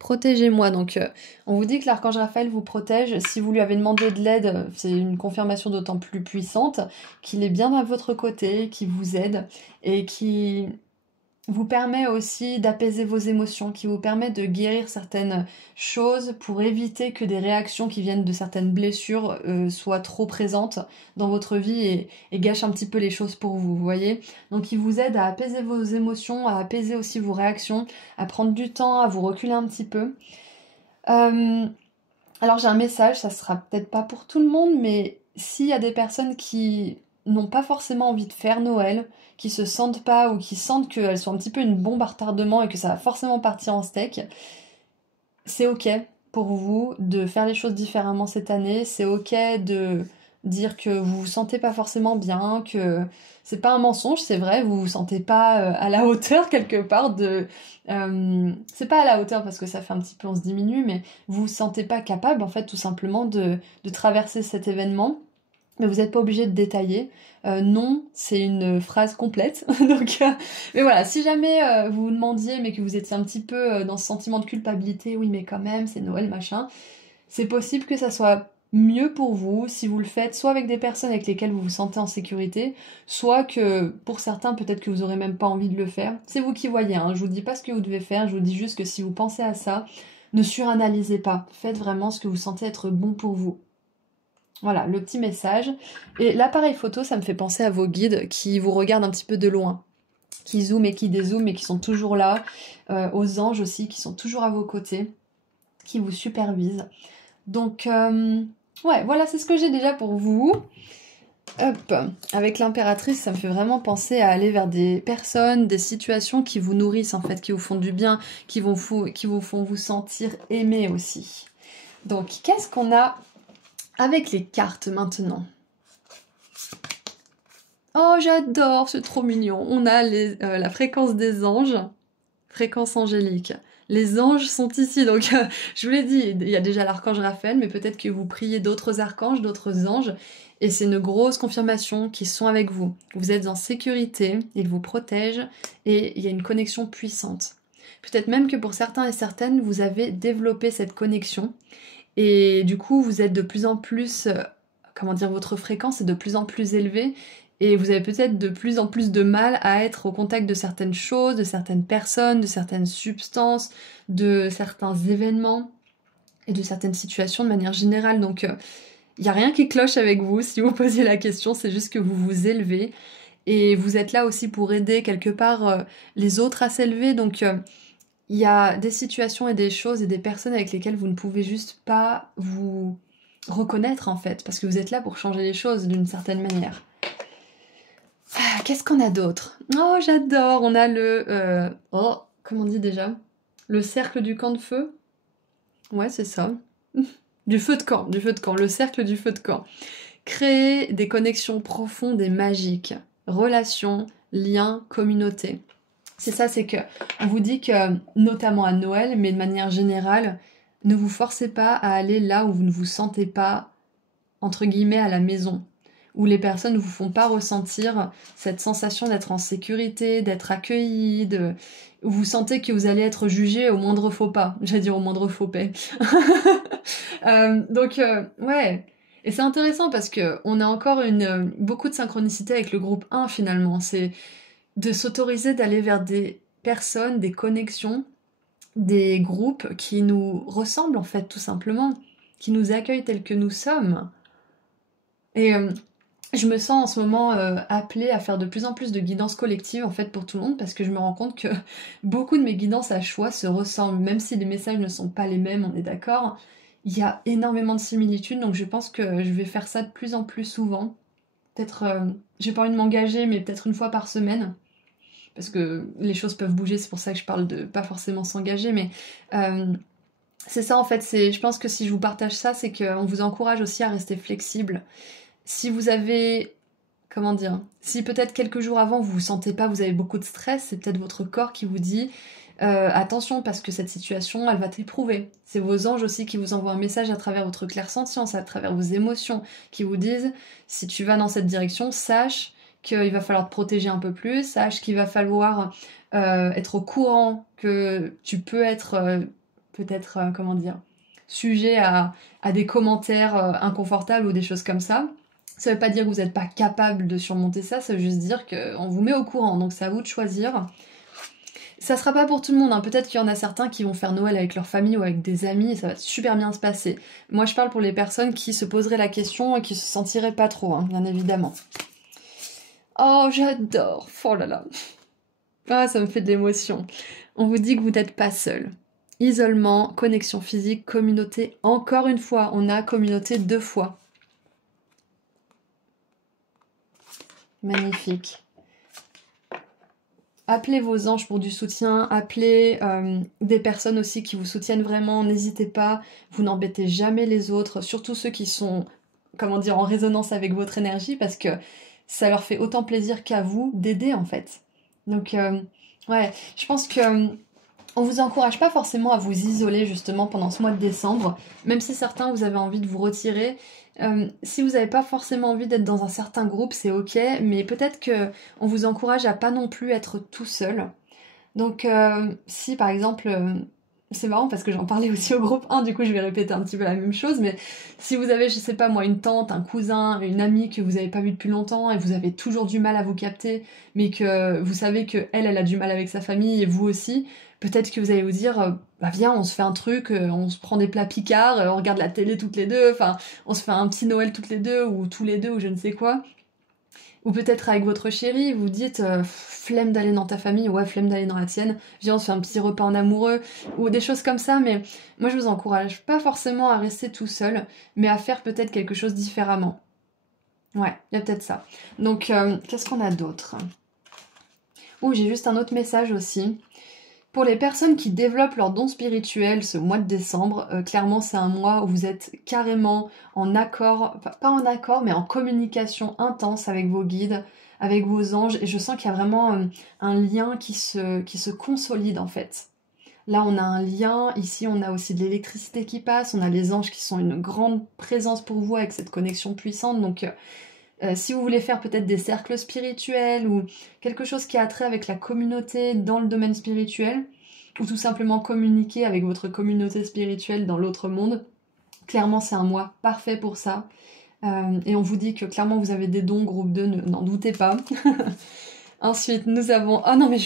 Protégez-moi. Donc, on vous dit que l'archange Raphaël vous protège. Si vous lui avez demandé de l'aide, c'est une confirmation d'autant plus puissante qu'il est bien à votre côté, qui vous aide et qui vous permet aussi d'apaiser vos émotions, qui vous permet de guérir certaines choses pour éviter que des réactions qui viennent de certaines blessures soient trop présentes dans votre vie et gâchent un petit peu les choses pour vous, vous voyez. Donc il vous aide à apaiser vos émotions, à apaiser aussi vos réactions, à prendre du temps, à vous reculer un petit peu. Alors j'ai un message, ça sera peut-être pas pour tout le monde, mais s'il y a des personnes qui n'ont pas forcément envie de faire Noël, qui se sentent pas ou qui sentent qu'elles sont un petit peu une bombe à retardement et que ça va forcément partir en steak, c'est ok pour vous de faire les choses différemment cette année, c'est ok de dire que vous vous sentez pas forcément bien, que c'est pas un mensonge, c'est vrai, vous vous sentez pas à la hauteur quelque part de... c'est pas à la hauteur parce que ça fait un petit peu on se diminue, mais vous vous sentez pas capable en fait tout simplement de traverser cet événement. Mais vous n'êtes pas obligé de détailler. Non, c'est une phrase complète. Donc, mais voilà, si jamais vous vous demandiez, mais que vous étiez un petit peu dans ce sentiment de culpabilité, oui, mais quand même, c'est Noël, machin, c'est possible que ça soit mieux pour vous si vous le faites soit avec des personnes avec lesquelles vous vous sentez en sécurité, soit que pour certains, peut-être que vous aurez même pas envie de le faire. C'est vous qui voyez, hein. Je vous dis pas ce que vous devez faire, je vous dis juste que si vous pensez à ça, ne suranalysez pas. Faites vraiment ce que vous sentez être bon pour vous. Voilà, le petit message. Et l'appareil photo, ça me fait penser à vos guides qui vous regardent un petit peu de loin, qui zooment et qui dézooment et qui sont toujours là, aux anges aussi, qui sont toujours à vos côtés, qui vous supervisent. Donc, ouais, voilà, c'est ce que j'ai déjà pour vous. Hop, avec l'impératrice, ça me fait vraiment penser à aller vers des personnes, des situations qui vous nourrissent en fait, qui vous font du bien, qui vous font vous sentir aimé aussi. Donc, qu'est-ce qu'on a avec les cartes maintenant? Oh, j'adore, c'est trop mignon. On a la fréquence des anges. fréquence angélique. Les anges sont ici, donc je vous l'ai dit, il y a déjà l'archange Raphaël, mais peut-être que vous priez d'autres archanges, d'autres anges, et c'est une grosse confirmation qu'ils sont avec vous. Vous êtes en sécurité, ils vous protègent, et il y a une connexion puissante. Peut-être même que pour certains et certaines, vous avez développé cette connexion, et du coup, vous êtes de plus en plus, comment dire, votre fréquence est de plus en plus élevée, et vous avez peut-être de plus en plus de mal à être au contact de certaines choses, de certaines personnes, de certaines substances, de certains événements et de certaines situations de manière générale. Donc, il n'y a rien qui cloche avec vous si vous posez la question, c'est juste que vous vous élevez. Et vous êtes là aussi pour aider quelque part les autres à s'élever. Donc, il y a des situations et des choses et des personnes avec lesquelles vous ne pouvez juste pas vous reconnaître en fait, parce que vous êtes là pour changer les choses d'une certaine manière. Ah, qu'est-ce qu'on a d'autre? Oh, j'adore! On a comment on dit déjà? Le cercle du camp de feu? Ouais, c'est ça. Du feu de camp, le cercle du feu de camp. Créer des connexions profondes et magiques. Relations, liens, communauté. C'est ça, c'est que on vous dit que, notamment à Noël, mais de manière générale, ne vous forcez pas à aller là où vous ne vous sentez pas, entre guillemets, à la maison. Où les personnes ne vous font pas ressentir cette sensation d'être en sécurité, d'être accueilli, où vous sentez que vous allez être jugé au moindre faux pas. J'allais dire au moindre faux paix. Ouais. Et c'est intéressant parce que on a encore beaucoup de synchronicité avec le groupe 1 finalement. C'est de s'autoriser d'aller vers des personnes, des connexions, des groupes qui nous ressemblent en fait tout simplement, qui nous accueillent tels que nous sommes. Et je me sens en ce moment appelée à faire de plus en plus de guidances collectives en fait pour tout le monde parce que je me rends compte que beaucoup de mes guidances à choix se ressemblent, même si les messages ne sont pas les mêmes, on est d'accord. Il y a énormément de similitudes, donc je pense que je vais faire ça de plus en plus souvent. Peut-être, j'ai pas envie de m'engager, mais peut-être une fois par semaine. Parce que les choses peuvent bouger, c'est pour ça que je parle de pas forcément s'engager, mais c'est ça en fait, je pense que si je vous partage ça, c'est qu'on vous encourage aussi à rester flexible. Si vous avez, comment dire, si peut-être quelques jours avant vous vous sentez pas, vous avez beaucoup de stress, c'est peut-être votre corps qui vous dit attention parce que cette situation elle va t'éprouver. C'est vos anges aussi qui vous envoient un message à travers votre clairsentience, à travers vos émotions, qui vous disent si tu vas dans cette direction, sache qu'il va falloir te protéger un peu plus, sache qu'il va falloir être au courant que tu peux être peut-être, comment dire, sujet à des commentaires inconfortables ou des choses comme ça. Ça veut pas dire que vous n'êtes pas capable de surmonter ça, ça veut juste dire qu'on vous met au courant, donc c'est à vous de choisir. Ça sera pas pour tout le monde, hein. Peut-être qu'il y en a certains qui vont faire Noël avec leur famille ou avec des amis et ça va super bien se passer. Moi je parle pour les personnes qui se poseraient la question et qui se sentiraient pas trop, hein, bien évidemment. Oh j'adore, oh là là. Ah ça me fait de l'émotion. On vous dit que vous n'êtes pas seul. Isolement, connexion physique, communauté. Encore une fois, on a communauté 2 fois. Magnifique. Appelez vos anges pour du soutien, appelez des personnes aussi qui vous soutiennent vraiment, n'hésitez pas, vous n'embêtez jamais les autres, surtout ceux qui sont, comment dire, en résonance avec votre énergie, parce que ça leur fait autant plaisir qu'à vous d'aider en fait. Donc ouais, je pense que on vous encourage pas forcément à vous isoler justement pendant ce mois de décembre, même si certains vous avez envie de vous retirer. Si vous n'avez pas forcément envie d'être dans un certain groupe, c'est ok, mais peut-être que on vous encourage à pas non plus être tout seul. Donc si par exemple, c'est marrant parce que j'en parlais aussi au groupe 1, du coup je vais répéter un petit peu la même chose, mais si vous avez, je sais pas moi, une tante, un cousin, une amie que vous n'avez pas vu depuis longtemps et vous avez toujours du mal à vous capter, mais que vous savez que elle a du mal avec sa famille et vous aussi, peut-être que vous allez vous dire, bah viens, on se fait un truc, on se prend des plats picards, on regarde la télé toutes les deux, enfin, on se fait un petit Noël toutes les deux, ou tous les deux, ou je ne sais quoi. Ou peut-être avec votre chérie, vous dites, flemme d'aller dans ta famille, ouais, flemme d'aller dans la tienne, viens, on se fait un petit repas en amoureux, ou des choses comme ça, mais moi je vous encourage pas forcément à rester tout seul, mais à faire peut-être quelque chose différemment. Ouais, il y a peut-être ça. Donc, qu'est-ce qu'on a d'autre? Ouh, j'ai juste un autre message aussi. Pour les personnes qui développent leurs dons spirituels ce mois de décembre, clairement c'est un mois où vous êtes carrément en accord, pas en accord, mais en communication intense avec vos guides, avec vos anges, et je sens qu'il y a vraiment un lien qui se consolide en fait. Là, on a un lien, ici on a aussi de l'électricité qui passe, on a les anges qui sont une grande présence pour vous avec cette connexion puissante, donc si vous voulez faire peut-être des cercles spirituels ou quelque chose qui a trait avec la communauté dans le domaine spirituel, ou tout simplement communiquer avec votre communauté spirituelle dans l'autre monde, clairement c'est un mois parfait pour ça. Et on vous dit que clairement vous avez des dons, groupe 2, n'en doutez pas. Ensuite nous avons... Oh non mais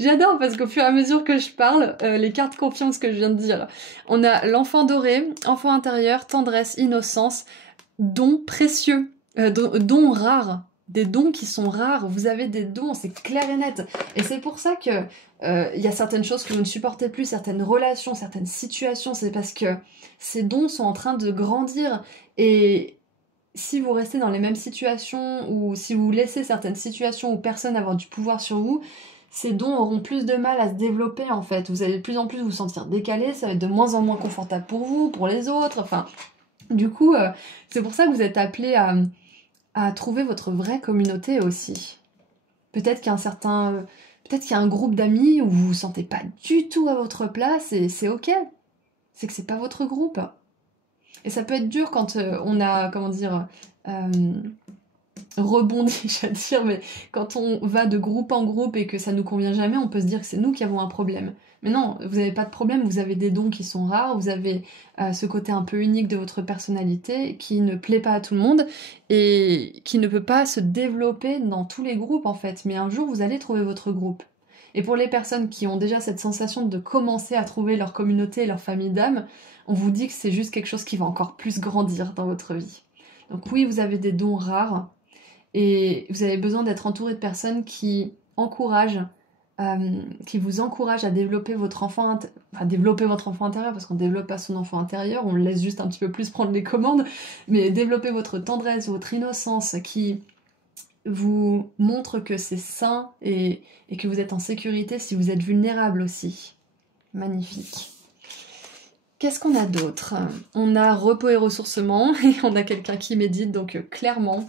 j'adore parce qu'au fur et à mesure que je parle, les cartes confiance que je viens de dire. On a l'enfant doré, enfant intérieur, tendresse, innocence, dons précieux, dons rares. Des dons qui sont rares, vous avez des dons, c'est clair et net. Et c'est pour ça que il y a certaines choses que vous ne supportez plus, certaines relations, certaines situations, c'est parce que ces dons sont en train de grandir. Et si vous restez dans les mêmes situations, ou si vous laissez certaines situations ou personnes avoir du pouvoir sur vous, ces dons auront plus de mal à se développer en fait. Vous allez de plus en plus vous sentir décalé, ça va être de moins en moins confortable pour vous, pour les autres, enfin... Du coup, c'est pour ça que vous êtes appelés à trouver votre vraie communauté aussi. Peut-être qu'il y a un groupe d'amis où vous vous sentez pas du tout à votre place et c'est ok. C'est que c'est pas votre groupe. Et ça peut être dur quand on a, comment dire, rebondi, j'allais dire, mais quand on va de groupe en groupe et que ça nous convient jamais, on peut se dire que c'est nous qui avons un problème. Mais non, vous n'avez pas de problème, vous avez des dons qui sont rares, vous avez ce côté un peu unique de votre personnalité qui ne plaît pas à tout le monde et qui ne peut pas se développer dans tous les groupes en fait. Mais un jour, vous allez trouver votre groupe. Et pour les personnes qui ont déjà cette sensation de commencer à trouver leur communauté et leur famille d'âme, on vous dit que c'est juste quelque chose qui va encore plus grandir dans votre vie. Donc oui, vous avez des dons rares et vous avez besoin d'être entouré de personnes qui vous encouragent à développer votre enfant intérieur, parce qu'on ne développe pas son enfant intérieur, on le laisse juste un petit peu plus prendre les commandes, mais développer votre tendresse, votre innocence, qui vous montre que c'est sain et que vous êtes en sécurité si vous êtes vulnérable aussi. Magnifique. Qu'est-ce qu'on a d'autre? On a repos et ressourcement, et on a quelqu'un qui médite, donc clairement...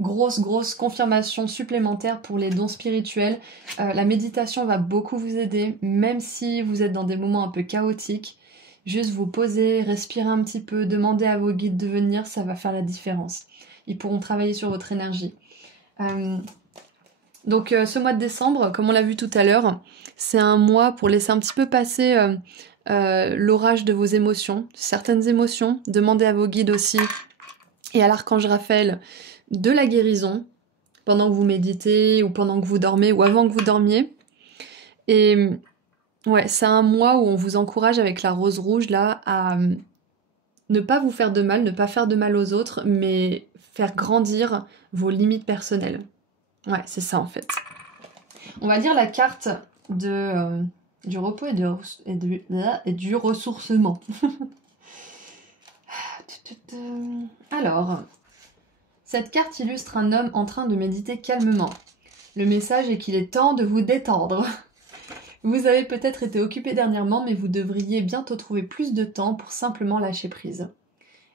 Grosse confirmation supplémentaire pour les dons spirituels. La méditation va beaucoup vous aider, même si vous êtes dans des moments un peu chaotiques. Juste vous poser, respirer un petit peu, demander à vos guides de venir, ça va faire la différence. Ils pourront travailler sur votre énergie. Donc ce mois de décembre, comme on l'a vu tout à l'heure, c'est un mois pour laisser un petit peu passer l'orage de vos émotions, certaines émotions. Demandez à vos guides aussi et à l'archange Raphaël de la guérison pendant que vous méditez ou pendant que vous dormez ou avant que vous dormiez. Et ouais, c'est un mois où on vous encourage avec la rose rouge là à ne pas vous faire de mal, ne pas faire de mal aux autres, mais faire grandir vos limites personnelles. Ouais, c'est ça en fait. On va lire la carte du repos et du ressourcement. Alors... Cette carte illustre un homme en train de méditer calmement. Le message est qu'il est temps de vous détendre. Vous avez peut-être été occupé dernièrement, mais vous devriez bientôt trouver plus de temps pour simplement lâcher prise.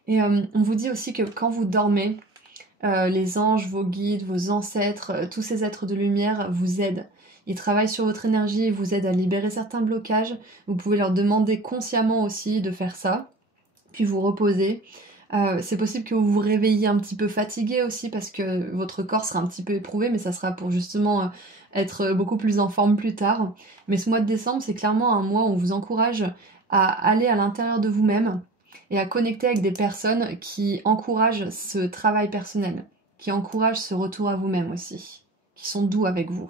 Et on vous dit aussi que quand vous dormez, les anges, vos guides, vos ancêtres, tous ces êtres de lumière vous aident. Ils travaillent sur votre énergie et vous aident à libérer certains blocages. Vous pouvez leur demander consciemment aussi de faire ça, puis vous reposer. C'est possible que vous vous réveilliez un petit peu fatigué aussi parce que votre corps sera un petit peu éprouvé, mais ça sera pour justement être beaucoup plus en forme plus tard. Mais ce mois de décembre, c'est clairement un mois où on vous encourage à aller à l'intérieur de vous-même et à connecter avec des personnes qui encouragent ce travail personnel, qui encouragent ce retour à vous-même aussi, qui sont doux avec vous.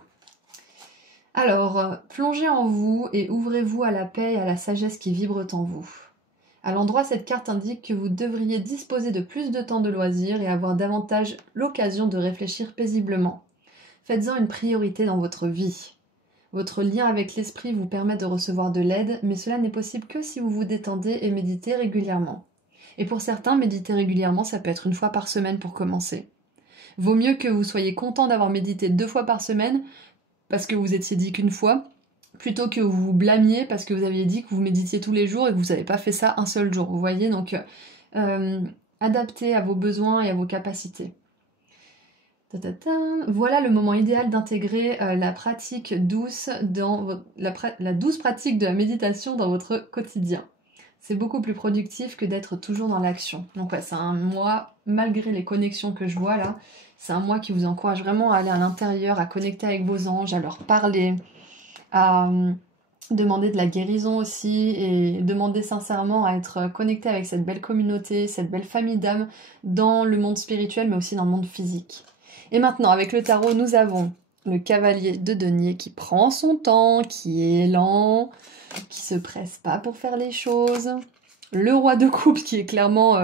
Alors, plongez en vous et ouvrez-vous à la paix et à la sagesse qui vibrent en vous. À l'endroit, cette carte indique que vous devriez disposer de plus de temps de loisirs et avoir davantage l'occasion de réfléchir paisiblement. Faites-en une priorité dans votre vie. Votre lien avec l'esprit vous permet de recevoir de l'aide, mais cela n'est possible que si vous vous détendez et méditez régulièrement. Et pour certains, méditer régulièrement, ça peut être 1 fois par semaine pour commencer. Vaut mieux que vous soyez content d'avoir médité 2 fois par semaine, parce que vous étiez dit qu'1 fois, plutôt que vous vous blâmiez parce que vous aviez dit que vous méditiez tous les jours et que vous n'avez pas fait ça un seul jour. Vous voyez, donc adaptez à vos besoins et à vos capacités. Voilà le moment idéal d'intégrer la pratique douce la douce pratique de la méditation dans votre quotidien. C'est beaucoup plus productif que d'être toujours dans l'action. Donc ouais, c'est un mois, malgré les connexions que je vois là, c'est un mois qui vous encourage vraiment à aller à l'intérieur, à connecter avec vos anges, à leur parler, à demander de la guérison aussi et demander sincèrement à être connecté avec cette belle communauté, cette belle famille d'âmes dans le monde spirituel mais aussi dans le monde physique. Et maintenant, avec le tarot, nous avons le cavalier de denier qui prend son temps, qui est lent, qui se presse pas pour faire les choses. Le roi de coupe qui est clairement...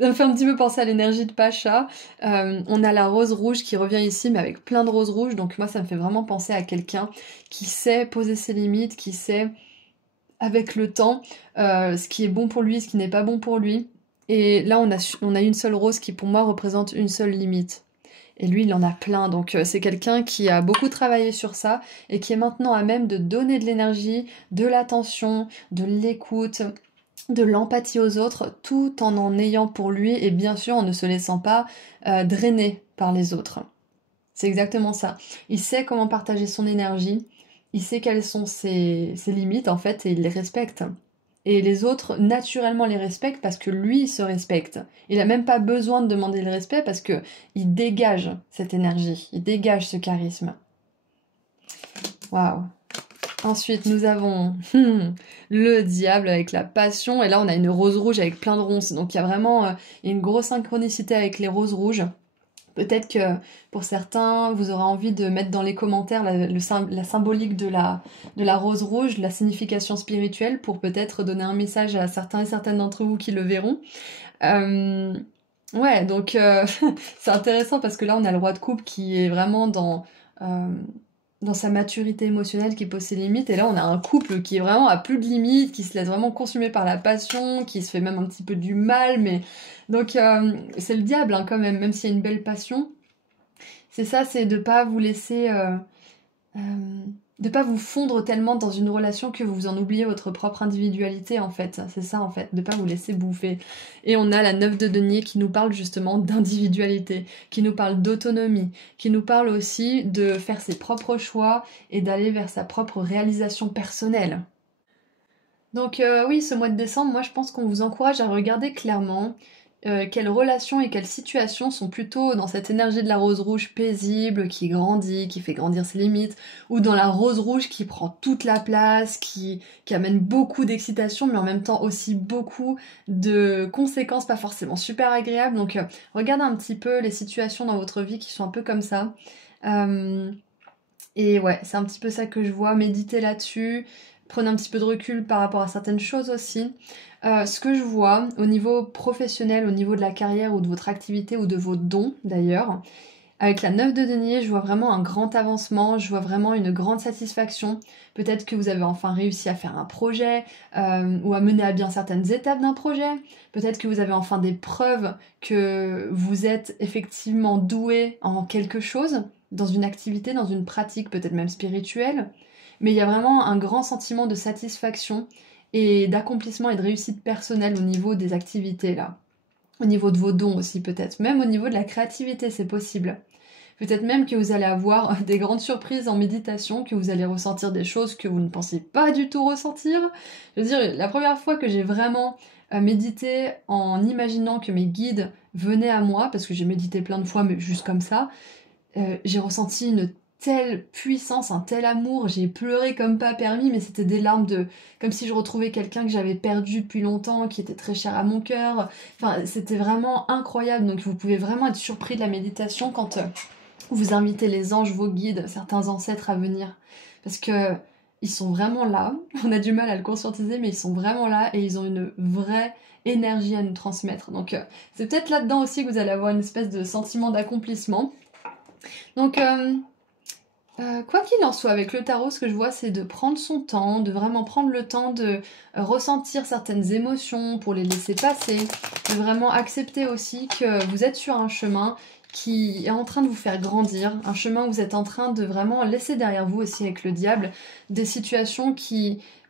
ça me fait un petit peu penser à l'énergie de Pacha. On a la rose rouge qui revient ici, mais avec plein de roses rouges. Donc moi, ça me fait vraiment penser à quelqu'un qui sait poser ses limites, qui sait, avec le temps, ce qui est bon pour lui, ce qui n'est pas bon pour lui. Et là, on a une seule rose qui, pour moi, représente une seule limite. Et lui, il en a plein, donc c'est quelqu'un qui a beaucoup travaillé sur ça et qui est maintenant à même de donner de l'énergie, de l'attention, de l'écoute, de l'empathie aux autres, tout en ayant pour lui et bien sûr en ne se laissant pas drainer par les autres. C'est exactement ça. Il sait comment partager son énergie, il sait quelles sont ses limites en fait et il les respecte. Et les autres, naturellement, les respectent parce que lui, il se respecte. Il n'a même pas besoin de demander le respect parce que il dégage cette énergie, il dégage ce charisme. Waouh. Ensuite, nous avons le diable avec la passion. Et là, on a une rose rouge avec plein de ronces. Donc, il y a vraiment une grosse synchronicité avec les roses rouges. Peut-être que pour certains, vous aurez envie de mettre dans les commentaires la symbolique de la rose rouge, la signification spirituelle, pour peut-être donner un message à certains et certaines d'entre vous qui le verront. Ouais, donc c'est intéressant parce que là, on a le roi de coupe qui est vraiment dans sa maturité émotionnelle, qui pose ses limites, et là, on a un couple qui est vraiment à plus de limites, qui se laisse vraiment consumer par la passion, qui se fait même un petit peu du mal, mais... Donc c'est le diable hein, quand même s'il y a une belle passion. C'est ça, c'est de pas vous laisser... de pas vous fondre tellement dans une relation que vous en oubliez votre propre individualité en fait. C'est ça en fait, de pas vous laisser bouffer. Et on a la 9 de denier qui nous parle justement d'individualité, qui nous parle d'autonomie, qui nous parle aussi de faire ses propres choix et d'aller vers sa propre réalisation personnelle. Donc oui, ce mois de décembre, moi je pense qu'on vous encourage à regarder clairement quelles relations et quelles situations sont plutôt dans cette énergie de la rose rouge paisible, qui grandit, qui fait grandir ses limites, ou dans la rose rouge qui prend toute la place, qui amène beaucoup d'excitation, mais en même temps aussi beaucoup de conséquences pas forcément super agréables. Donc regardez un petit peu les situations dans votre vie qui sont un peu comme ça. Et ouais, c'est un petit peu ça que je vois, méditez là-dessus, prenez un petit peu de recul par rapport à certaines choses aussi. Ce que je vois au niveau professionnel, au niveau de la carrière ou de votre activité ou de vos dons d'ailleurs, avec la 9 de denier, je vois vraiment un grand avancement, je vois vraiment une grande satisfaction. Peut-être que vous avez enfin réussi à faire un projet ou à mener à bien certaines étapes d'un projet. Peut-être que vous avez enfin des preuves que vous êtes effectivement doué en quelque chose, dans une activité, dans une pratique peut-être même spirituelle. Mais il y a vraiment un grand sentiment de satisfaction et d'accomplissement et de réussite personnelle au niveau des activités là. Au niveau de vos dons aussi peut-être. Même au niveau de la créativité, c'est possible. Peut-être même que vous allez avoir des grandes surprises en méditation, que vous allez ressentir des choses que vous ne pensiez pas du tout ressentir. Je veux dire, la première fois que j'ai vraiment médité en imaginant que mes guides venaient à moi, parce que j'ai médité plein de fois, mais juste comme ça, j'ai ressenti une telle puissance, un tel amour, j'ai pleuré comme pas permis, mais c'était des larmes comme si je retrouvais quelqu'un que j'avais perdu depuis longtemps, qui était très cher à mon cœur. Enfin, c'était vraiment incroyable. Donc vous pouvez vraiment être surpris de la méditation quand vous invitez les anges, vos guides, certains ancêtres à venir. Parce que ils sont vraiment là. On a du mal à le conscientiser, mais ils sont vraiment là et ils ont une vraie énergie à nous transmettre. Donc c'est peut-être là-dedans aussi que vous allez avoir une espèce de sentiment d'accomplissement. Donc quoi qu'il en soit, avec le tarot, ce que je vois, c'est de prendre son temps, de vraiment prendre le temps de ressentir certaines émotions pour les laisser passer, de vraiment accepter aussi que vous êtes sur un chemin qui est en train de vous faire grandir, un chemin où vous êtes en train de vraiment laisser derrière vous aussi avec le diable des situations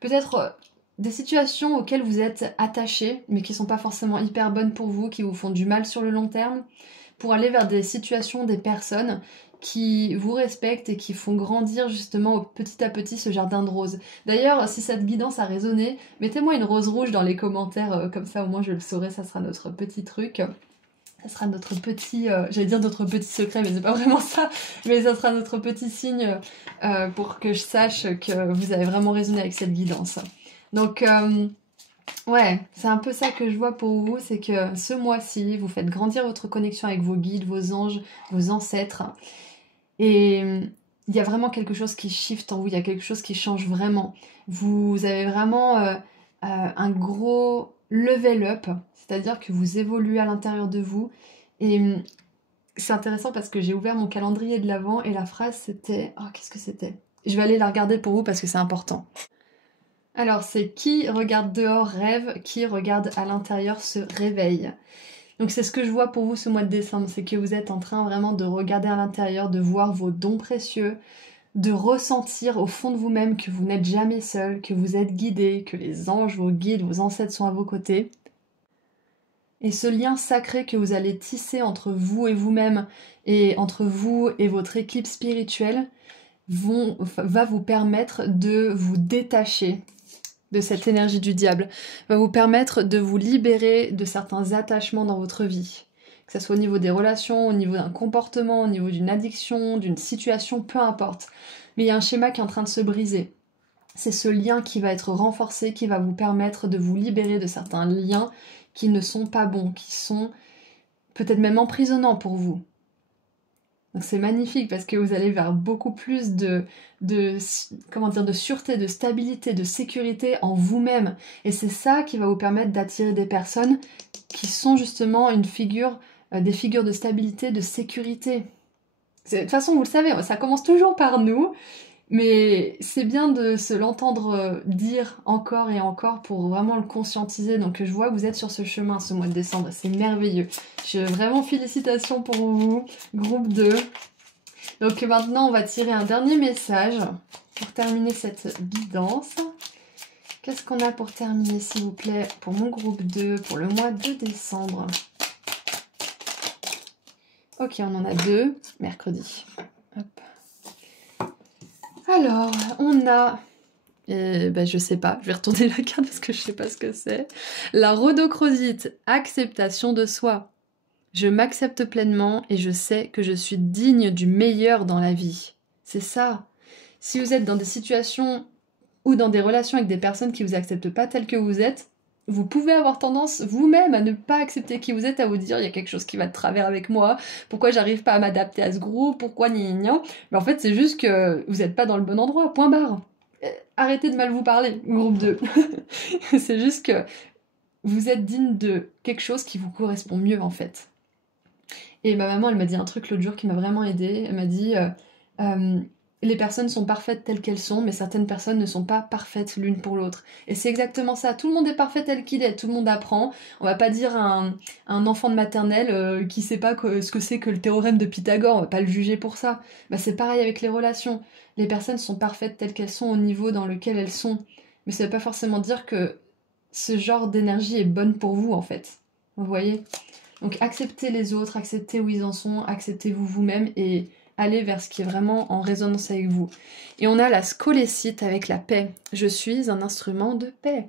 peut-être des situations auxquelles vous êtes attaché, mais qui sont pas forcément hyper bonnes pour vous, qui vous font du mal sur le long terme. pour aller vers des situations, des personnes qui vous respectent et qui font grandir justement petit à petit ce jardin de roses. D'ailleurs, si cette guidance a résonné, mettez-moi une rose rouge dans les commentaires, comme ça au moins je le saurai, ça sera notre petit truc. Ça sera notre petit, j'allais dire notre petit secret, mais c'est pas vraiment ça, mais ça sera notre petit signe pour que je sache que vous avez vraiment résonné avec cette guidance. Donc, ouais, c'est un peu ça que je vois pour vous, c'est que ce mois-ci, vous faites grandir votre connexion avec vos guides, vos anges, vos ancêtres, et il y a vraiment quelque chose qui shift en vous, il y a quelque chose qui change vraiment. Vous avez vraiment un gros level up, c'est-à-dire que vous évoluez à l'intérieur de vous. Et c'est intéressant parce que j'ai ouvert mon calendrier de l'Avent et la phrase c'était... Oh, qu'est-ce que c'était? Je vais aller la regarder pour vous parce que c'est important. Alors, c'est qui regarde dehors rêve, qui regarde à l'intérieur se réveille. Donc c'est ce que je vois pour vous ce mois de décembre, c'est que vous êtes en train vraiment de regarder à l'intérieur, de voir vos dons précieux, de ressentir au fond de vous-même que vous n'êtes jamais seul, que vous êtes guidé, que les anges, vos guides, vos ancêtres sont à vos côtés. Et ce lien sacré que vous allez tisser entre vous et vous-même et entre vous et votre équipe spirituelle va vous permettre de vous détacher de cette énergie du diable, va vous permettre de vous libérer de certains attachements dans votre vie. Que ce soit au niveau des relations, au niveau d'un comportement, au niveau d'une addiction, d'une situation, peu importe. Mais il y a un schéma qui est en train de se briser. C'est ce lien qui va être renforcé, qui va vous permettre de vous libérer de certains liens qui ne sont pas bons, qui sont peut-être même emprisonnants pour vous. Donc c'est magnifique parce que vous allez vers beaucoup plus de sûreté, de stabilité, de sécurité en vous-même. Et c'est ça qui va vous permettre d'attirer des personnes qui sont justement des figures de stabilité, de sécurité. De toute façon, vous le savez, ça commence toujours par nous. Mais c'est bien de se l'entendre dire encore et encore pour vraiment le conscientiser. Donc je vois que vous êtes sur ce chemin ce mois de décembre, c'est merveilleux. Vraiment félicitations pour vous, groupe 2. Donc maintenant on va tirer un dernier message pour terminer cette guidance. Qu'est-ce qu'on a pour terminer s'il vous plaît pour mon groupe 2 pour le mois de décembre? Ok, on en a 2, mercredi. Hop. Alors, on a, je sais pas, je vais retourner la carte parce que je sais pas ce que c'est. La rhodochrosite, acceptation de soi. Je m'accepte pleinement et je sais que je suis digne du meilleur dans la vie. C'est ça. Si vous êtes dans des situations ou dans des relations avec des personnes qui vous acceptent pas tel que vous êtes, vous pouvez avoir tendance vous-même à ne pas accepter qui vous êtes, à vous dire il y a quelque chose qui va de travers avec moi, pourquoi j'arrive pas à m'adapter à ce groupe, pourquoi Mais en fait c'est juste que vous n'êtes pas dans le bon endroit, point barre. Arrêtez de mal vous parler, groupe 2. C'est juste que vous êtes digne de quelque chose qui vous correspond mieux en fait. Et ma maman elle m'a dit un truc l'autre jour qui m'a vraiment aidée, elle m'a dit les personnes sont parfaites telles qu'elles sont, mais certaines personnes ne sont pas parfaites l'une pour l'autre. Et c'est exactement ça. Tout le monde est parfait tel qu'il est. Tout le monde apprend. On va pas dire à un enfant de maternelle qui sait pas ce que c'est que le théorème de Pythagore. On va pas le juger pour ça. Bah, c'est pareil avec les relations. Les personnes sont parfaites telles qu'elles sont au niveau dans lequel elles sont. Mais ça veut pas forcément dire que ce genre d'énergie est bonne pour vous, en fait. Vous voyez? Donc acceptez les autres, acceptez où ils en sont, acceptez-vous vous-même et aller vers ce qui est vraiment en résonance avec vous. Et on a la scolécite avec la paix. Je suis un instrument de paix.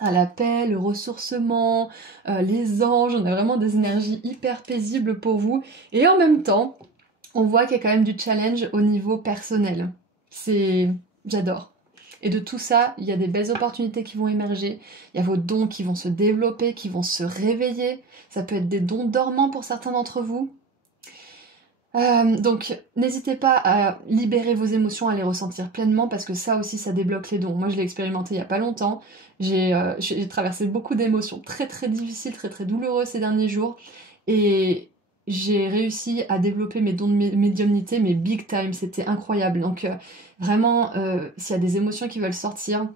Ah, la paix, le ressourcement, les anges, on a vraiment des énergies hyper paisibles pour vous. Et en même temps, on voit qu'il y a quand même du challenge au niveau personnel. J'adore. Et de tout ça, il y a des belles opportunités qui vont émerger. Il y a vos dons qui vont se développer, qui vont se réveiller. Ça peut être des dons dormants pour certains d'entre vous. Donc n'hésitez pas à libérer vos émotions, à les ressentir pleinement parce que ça aussi ça débloque les dons. Moi je l'ai expérimenté il y a pas longtemps, j'ai traversé beaucoup d'émotions très très difficiles, très très douloureuses ces derniers jours et j'ai réussi à développer mes dons de médiumnité mais big time, c'était incroyable. Donc vraiment s'il y a des émotions qui veulent sortir,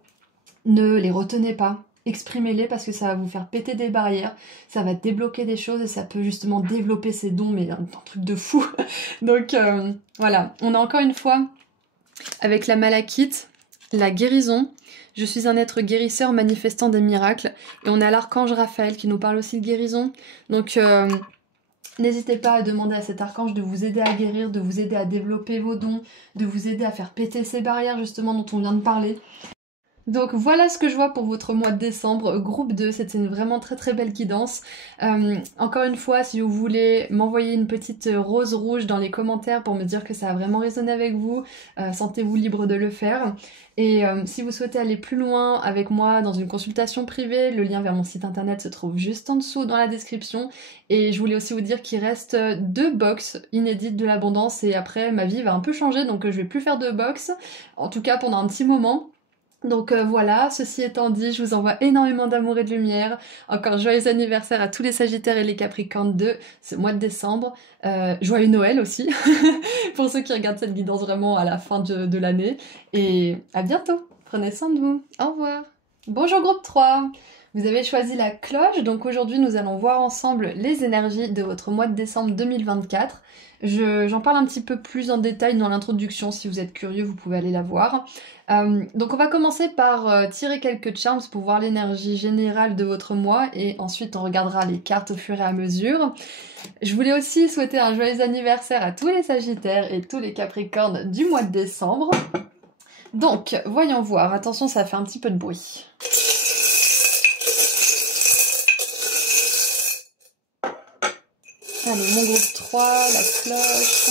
ne les retenez pas. Exprimez-les parce que ça va vous faire péter des barrières, ça va débloquer des choses et ça peut justement développer ses dons, mais un truc de fou. Donc voilà, on a encore une fois, avec la malachite, la guérison. Je suis un être guérisseur manifestant des miracles. Et on a l'archange Raphaël qui nous parle aussi de guérison. Donc N'hésitez pas à demander à cet archange de vous aider à guérir, de vous aider à développer vos dons, de vous aider à faire péter ces barrières justement dont on vient de parler. Donc voilà ce que je vois pour votre mois de décembre, groupe 2, c'était une vraiment très belle guidance. Encore une fois, si vous voulez m'envoyer une petite rose rouge dans les commentaires pour me dire que ça a vraiment résonné avec vous, sentez-vous libre de le faire. Et si vous souhaitez aller plus loin avec moi dans une consultation privée, le lien vers mon site internet se trouve juste en dessous dans la description. Et je voulais aussi vous dire qu'il reste 2 box inédites de l'abondance et après ma vie va un peu changer donc je vais plus faire de box, en tout cas pendant un petit moment. Donc voilà, ceci étant dit, je vous envoie énormément d'amour et de lumière. Encore joyeux anniversaire à tous les Sagittaires et les Capricornes de ce mois de décembre. Joyeux Noël aussi, pour ceux qui regardent cette guidance vraiment à la fin de l'année. Et à bientôt, prenez soin de vous, au revoir. Bonjour groupe 3, vous avez choisi la cloche, donc aujourd'hui nous allons voir ensemble les énergies de votre mois de décembre 2024. J'en parle un petit peu plus en détail dans l'introduction, si vous êtes curieux vous pouvez aller la voir. Donc on va commencer par tirer quelques charms pour voir l'énergie générale de votre mois et ensuite on regardera les cartes au fur et à mesure. Je voulais aussi souhaiter un joyeux anniversaire à tous les Sagittaires et tous les Capricornes du mois de décembre. Donc voyons voir, attention ça fait un petit peu de bruit. Allez, mon groupe 3, la cloche.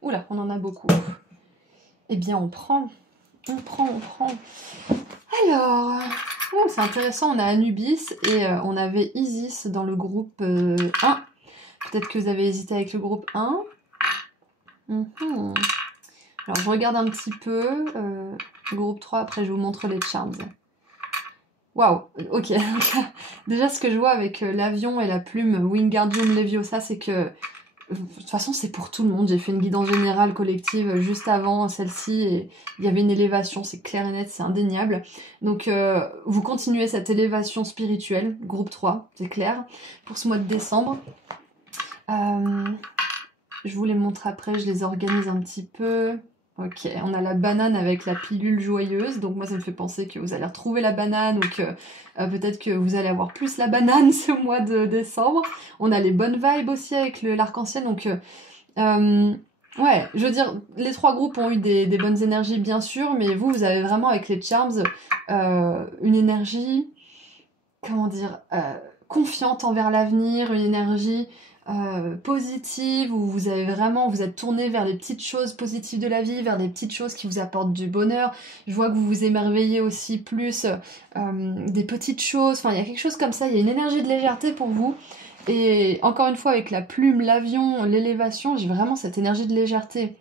Oula, on en a beaucoup. Eh bien, on prend. Alors, oh, c'est intéressant, on a Anubis et on avait Isis dans le groupe 1. Peut-être que vous avez hésité avec le groupe 1. Alors, je regarde un petit peu. Groupe 3, après je vous montre les charms. Waouh, ok. Déjà, ce que je vois avec l'avion et la plume Wingardium Leviosa, c'est que de toute façon, c'est pour tout le monde. J'ai fait une guidance générale collective juste avant celle-ci et il y avait une élévation, c'est clair et net, c'est indéniable. Donc, vous continuez cette élévation spirituelle, groupe 3, c'est clair, pour ce mois de décembre. Je vous les montre après, je les organise un petit peu. Ok, on a la banane avec la pilule joyeuse, donc moi ça me fait penser que vous allez retrouver la banane ou que peut-être que vous allez avoir plus la banane ce mois de décembre. On a les bonnes vibes aussi avec l'arc-en-ciel, donc ouais, je veux dire, les 3 groupes ont eu des bonnes énergies bien sûr, mais vous avez vraiment avec les charms une énergie, comment dire, confiante envers l'avenir, une énergie positive, où vous êtes tourné vers les petites choses positives de la vie, vers les petites choses qui vous apportent du bonheur. Je vois que vous vous émerveillez aussi plus des petites choses, enfin il y a quelque chose comme ça, il y a une énergie de légèreté pour vous. Et encore une fois avec la plume, l'avion, l'élévation, j'ai vraiment cette énergie de légèreté.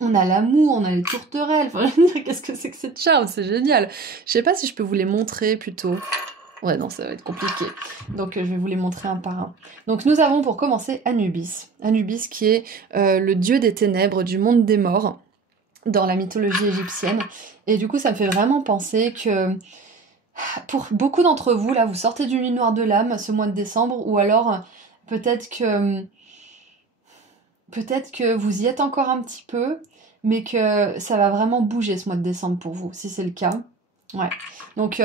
On a l'amour, on a les tourterelles, enfin je veux dire, qu'est-ce que c'est que cette charme, c'est génial. Je sais pas si je peux vous les montrer plutôt. Ouais, non, ça va être compliqué. Donc, je vais vous les montrer un par un. Donc, nous avons pour commencer Anubis. Anubis qui est le dieu des ténèbres, du monde des morts, dans la mythologie égyptienne. Et du coup, ça me fait vraiment penser que pour beaucoup d'entre vous, là, vous sortez du nuit noire de l'âme ce mois de décembre, ou alors peut-être que vous y êtes encore un petit peu, mais que ça va vraiment bouger ce mois de décembre pour vous, si c'est le cas. Ouais. Donc...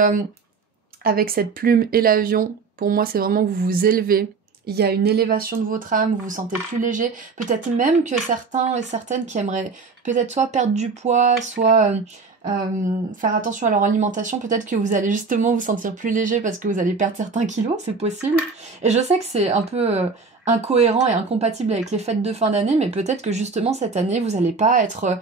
avec cette plume et l'avion, pour moi c'est vraiment que vous vous élevez. Il y a une élévation de votre âme, vous vous sentez plus léger. Peut-être même que certains et certaines qui aimeraient peut-être soit perdre du poids, soit faire attention à leur alimentation, peut-être que vous allez justement vous sentir plus léger parce que vous allez perdre certains kilos, c'est possible. Et je sais que c'est un peu incohérent et incompatible avec les fêtes de fin d'année, mais peut-être que justement cette année vous n'allez pas être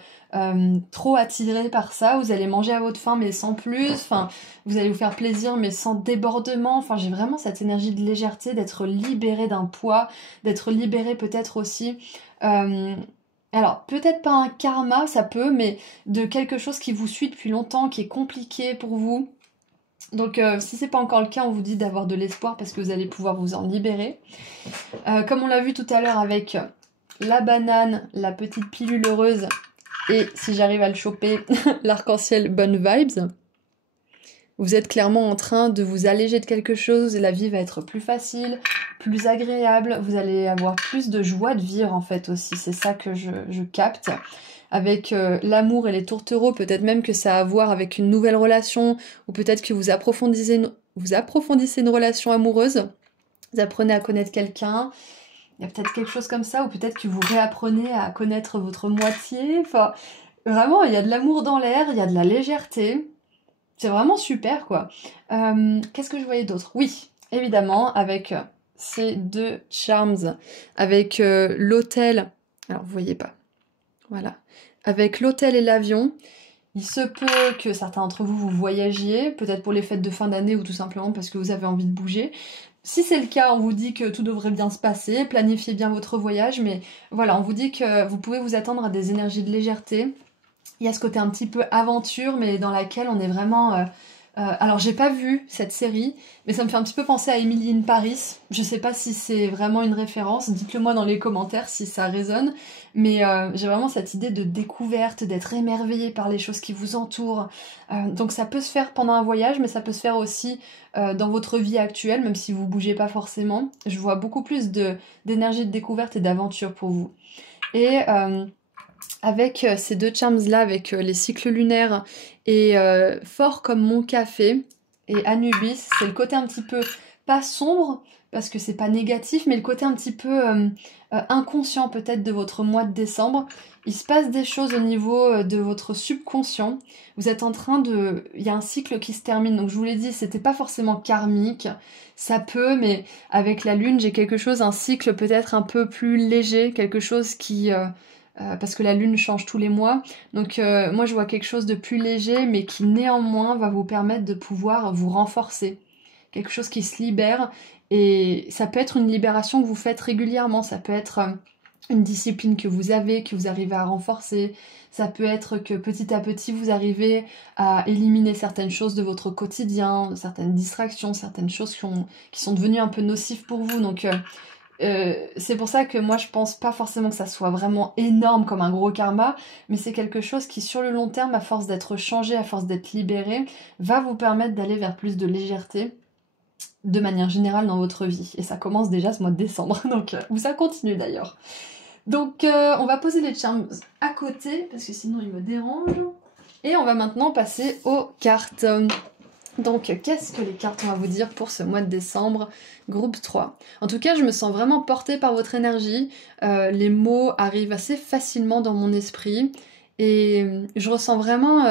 trop attiré par ça, vous allez manger à votre faim mais sans plus, enfin vous allez vous faire plaisir mais sans débordement, enfin j'ai vraiment cette énergie de légèreté, d'être libéré d'un poids, d'être libéré peut-être aussi alors peut-être pas un karma, ça peut, mais de quelque chose qui vous suit depuis longtemps, qui est compliqué pour vous. Donc si c'est pas encore le cas, on vous dit d'avoir de l'espoir parce que vous allez pouvoir vous en libérer. Comme on l'a vu tout à l'heure avec la banane, la petite pilule heureuse et si j'arrive à le choper, l'arc-en-ciel bonne vibes. Vous êtes clairement en train de vous alléger de quelque chose, la vie va être plus facile, plus agréable, vous allez avoir plus de joie de vivre en fait aussi, c'est ça que je capte. Avec l'amour et les tourtereaux, peut-être même que ça a à voir avec une nouvelle relation, ou peut-être que vous vous approfondissez une relation amoureuse, vous apprenez à connaître quelqu'un, il y a peut-être quelque chose comme ça, ou peut-être que vous réapprenez à connaître votre moitié, enfin, vraiment, il y a de l'amour dans l'air, il y a de la légèreté, c'est vraiment super, quoi. Qu'est-ce que je voyais d'autre? Oui, évidemment, avec ces deux charms, avec l'hôtel, alors vous voyez pas, voilà, avec l'hôtel et l'avion, il se peut que certains d'entre vous, vous voyagiez, peut-être pour les fêtes de fin d'année ou tout simplement parce que vous avez envie de bouger. Si c'est le cas, on vous dit que tout devrait bien se passer, planifiez bien votre voyage, mais voilà, on vous dit que vous pouvez vous attendre à des énergies de légèreté. Il y a ce côté un petit peu aventure, mais dans laquelle on est vraiment... alors, j'ai pas vu cette série, mais ça me fait un petit peu penser à Emily in Paris. Je sais pas si c'est vraiment une référence, dites-le moi dans les commentaires si ça résonne. Mais j'ai vraiment cette idée de découverte, d'être émerveillé par les choses qui vous entourent. Donc ça peut se faire pendant un voyage, mais ça peut se faire aussi dans votre vie actuelle, même si vous bougez pas forcément. Je vois beaucoup plus d'énergie de découverte et d'aventure pour vous. Et... avec ces deux charms-là, avec les cycles lunaires et fort comme mon café et Anubis, c'est le côté un petit peu, pas sombre, parce que c'est pas négatif, mais le côté un petit peu inconscient peut-être de votre mois de décembre. Il se passe des choses au niveau de votre subconscient. Vous êtes en train de... Il y a un cycle qui se termine, donc je vous l'ai dit, c'était pas forcément karmique. Ça peut, mais avec la lune, j'ai quelque chose, un cycle peut-être un peu plus léger, quelque chose qui... parce que la lune change tous les mois. Donc moi je vois quelque chose de plus léger mais qui néanmoins va vous permettre de pouvoir vous renforcer. Quelque chose qui se libère et ça peut être une libération que vous faites régulièrement, ça peut être une discipline que vous arrivez à renforcer, ça peut être que petit à petit vous arrivez à éliminer certaines choses de votre quotidien, certaines distractions, certaines choses qui sont devenues un peu nocives pour vous. Donc c'est pour ça que moi je pense pas forcément que ça soit vraiment énorme comme un gros karma, mais c'est quelque chose qui sur le long terme, à force d'être changé, à force d'être libéré, va vous permettre d'aller vers plus de légèreté de manière générale dans votre vie. Et ça commence déjà ce mois de décembre, donc ou ça continue d'ailleurs. Donc on va poser les charms à côté, parce que sinon ils me dérangent. Et on va maintenant passer aux cartes. Donc, qu'est-ce que les cartes vont vous dire pour ce mois de décembre, groupe 3? En tout cas, je me sens vraiment portée par votre énergie. Les mots arrivent assez facilement dans mon esprit. Et je ressens vraiment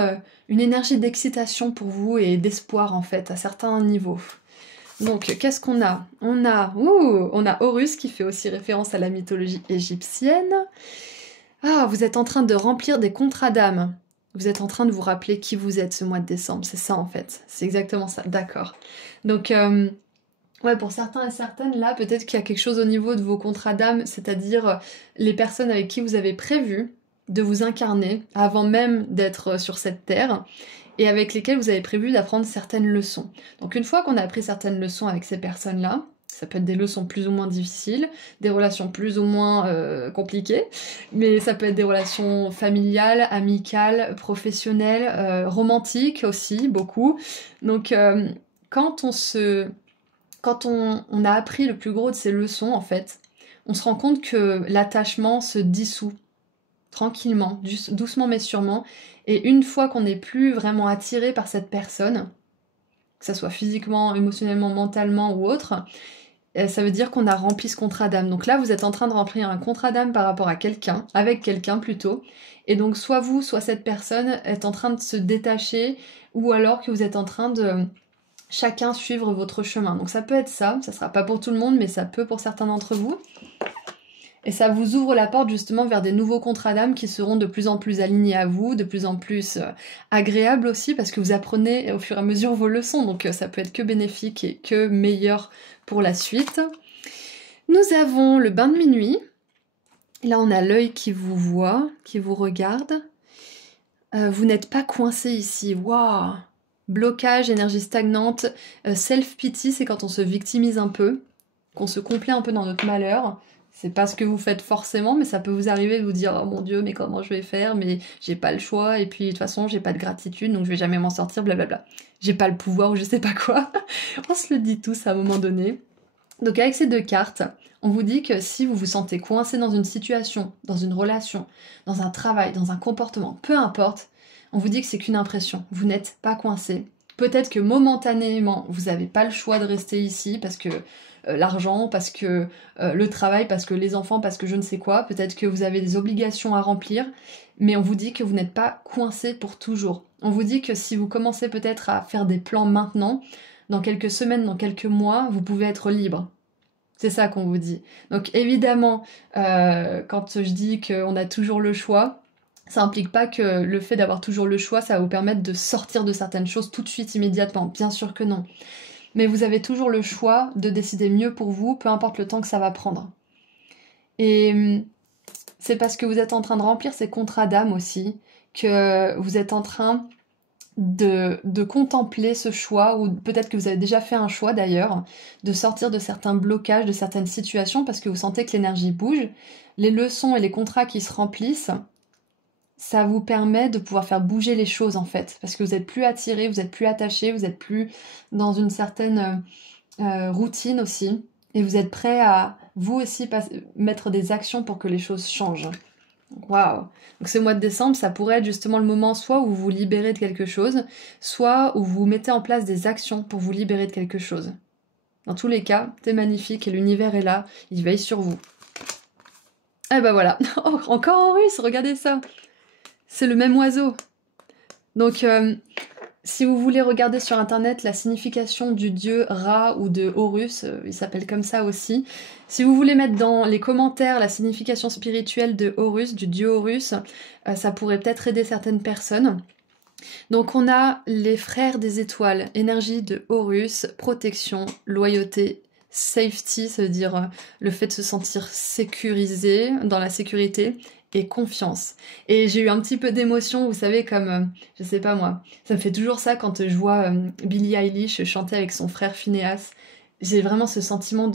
une énergie d'excitation pour vous et d'espoir, en fait, à certains niveaux. Donc, qu'est-ce qu'on a? On a Horus, qui fait aussi référence à la mythologie égyptienne. Ah, vous êtes en train de remplir des contrats d'âme. Vous êtes en train de vous rappeler qui vous êtes ce mois de décembre, c'est ça en fait, c'est exactement ça, d'accord. Donc, ouais, pour certains et certaines, là, peut-être qu'il y a quelque chose au niveau de vos contrats d'âme, c'est-à-dire les personnes avec qui vous avez prévu de vous incarner avant même d'être sur cette terre, et avec lesquelles vous avez prévu d'apprendre certaines leçons. Donc une fois qu'on a appris certaines leçons avec ces personnes-là, ça peut être des leçons plus ou moins difficiles, des relations plus ou moins compliquées, mais ça peut être des relations familiales, amicales, professionnelles, romantiques aussi, beaucoup. Donc quand on a appris le plus gros de ces leçons, en fait, on se rend compte que l'attachement se dissout tranquillement, doucement mais sûrement, et une fois qu'on n'est plus vraiment attiré par cette personne, que ça soit physiquement, émotionnellement, mentalement ou autre, ça veut dire qu'on a rempli ce contrat d'âme. Donc là, vous êtes en train de remplir un contrat d'âme par rapport à quelqu'un, avec quelqu'un plutôt. Et donc soit vous, soit cette personne est en train de se détacher, ou alors que vous êtes en train de chacun suivre votre chemin. Donc ça peut être ça sera pas pour tout le monde, mais ça peut pour certains d'entre vous. Et ça vous ouvre la porte justement vers des nouveaux contrats d'âme qui seront de plus en plus alignés à vous, de plus en plus agréables aussi, parce que vous apprenez au fur et à mesure vos leçons, donc ça peut être que bénéfique et que meilleur pour la suite. Nous avons le bain de minuit. Là, on a l'œil qui vous voit, qui vous regarde. Vous n'êtes pas coincé ici. Waouh! Blocage, énergie stagnante. Self-pity, c'est quand on se victimise un peu, qu'on se complaît un peu dans notre malheur. C'est pas ce que vous faites forcément, mais ça peut vous arriver de vous dire « Oh mon Dieu, mais comment je vais faire? Mais j'ai pas le choix, et puis de toute façon, j'ai pas de gratitude, donc je vais jamais m'en sortir, blablabla. J'ai pas le pouvoir, ou je sais pas quoi. » On se le dit tous à un moment donné. Donc avec ces deux cartes, on vous dit que si vous vous sentez coincé dans une situation, dans une relation, dans un travail, dans un comportement, peu importe, on vous dit que c'est qu'une impression. Vous n'êtes pas coincé, Peut-être que momentanément, vous n'avez pas le choix de rester ici parce que l'argent, parce que le travail, parce que les enfants, parce que je ne sais quoi. Peut-être que vous avez des obligations à remplir, mais on vous dit que vous n'êtes pas coincé pour toujours. On vous dit que si vous commencez peut-être à faire des plans maintenant, dans quelques semaines, dans quelques mois, vous pouvez être libre. C'est ça qu'on vous dit. Donc évidemment, quand je dis qu'on a toujours le choix, ça implique pas que le fait d'avoir toujours le choix, ça va vous permettre de sortir de certaines choses tout de suite, immédiatement. Bien sûr que non. Mais vous avez toujours le choix de décider mieux pour vous, peu importe le temps que ça va prendre. Et c'est parce que vous êtes en train de remplir ces contrats d'âme aussi, que vous êtes en train de contempler ce choix, ou peut-être que vous avez déjà fait un choix d'ailleurs, de sortir de certains blocages, de certaines situations, parce que vous sentez que l'énergie bouge. Les leçons et les contrats qui se remplissent, ça vous permet de pouvoir faire bouger les choses en fait, parce que vous êtes plus attiré, vous êtes plus attaché, vous êtes plus dans une certaine routine aussi, et vous êtes prêt à vous aussi mettre des actions pour que les choses changent. Waouh! Donc ce mois de décembre, ça pourrait être justement le moment soit où vous vous libérez de quelque chose, soit où vous mettez en place des actions pour vous libérer de quelque chose. Dans tous les cas, c'est magnifique et l'univers est là, il veille sur vous. Et ben voilà, oh, encore en russe, regardez ça! C'est le même oiseau. Donc, si vous voulez regarder sur internet la signification du dieu Ra ou de Horus, il s'appelle comme ça aussi. Si vous voulez mettre dans les commentaires la signification spirituelle de Horus, du dieu Horus, ça pourrait peut-être aider certaines personnes. Donc on a les frères des étoiles, énergie de Horus, protection, loyauté, safety, ça veut dire le fait de se sentir sécurisé, dans la sécurité, et confiance. Et j'ai eu un petit peu d'émotion, vous savez, comme, je sais pas moi, ça me fait toujours ça quand je vois Billie Eilish chanter avec son frère Phineas. J'ai vraiment ce sentiment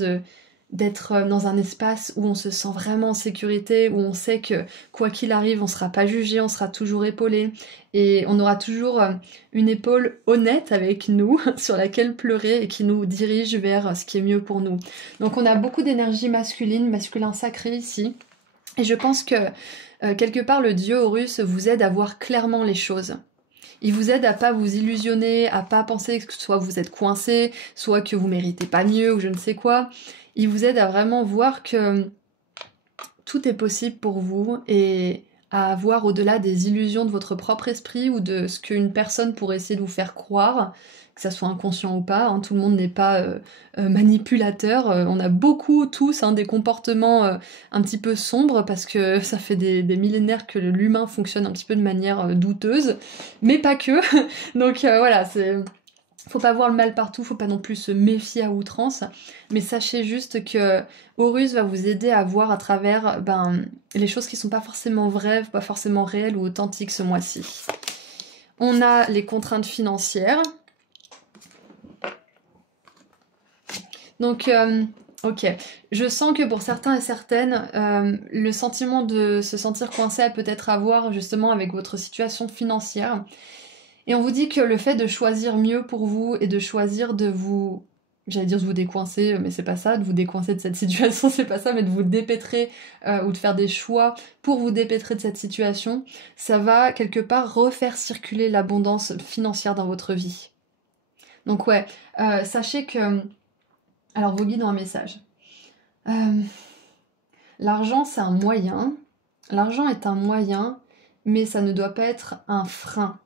d'être dans un espace où on se sent vraiment en sécurité, où on sait que quoi qu'il arrive, on sera pas jugé, on sera toujours épaulé, et on aura toujours une épaule honnête avec nous, sur laquelle pleurer, et qui nous dirige vers ce qui est mieux pour nous. Donc on a beaucoup d'énergie masculine, masculin sacré ici, et je pense que quelque part le dieu Horus vous aide à voir clairement les choses. Il vous aide à pas vous illusionner, à pas penser que soit vous êtes coincé, soit que vous méritez pas mieux ou je ne sais quoi. Il vous aide à vraiment voir que tout est possible pour vous et à voir au-delà des illusions de votre propre esprit ou de ce qu'une personne pourrait essayer de vous faire croire, que ça soit inconscient ou pas, hein, tout le monde n'est pas manipulateur, on a beaucoup tous des comportements un petit peu sombres parce que ça fait des millénaires que l'humain fonctionne un petit peu de manière douteuse, mais pas que, donc voilà, faut pas voir le mal partout, faut pas non plus se méfier à outrance, mais sachez juste que Horus va vous aider à voir à travers les choses qui sont pas forcément vraies, pas forcément réelles ou authentiques ce mois-ci. On a les contraintes financières. Donc, ok, je sens que pour certains et certaines, le sentiment de se sentir coincé a peut-être à voir justement avec votre situation financière. Et on vous dit que le fait de choisir mieux pour vous et de choisir de vous... J'allais dire de vous décoincer, mais c'est pas ça, de vous décoincer de cette situation, c'est pas ça, mais de vous dépêtrer ou de faire des choix pour vous dépêtrer de cette situation, ça va quelque part refaire circuler l'abondance financière dans votre vie. Donc ouais, sachez que... Alors vos guides ont un message. L'argent c'est un moyen, l'argent est un moyen, mais ça ne doit pas être un frein.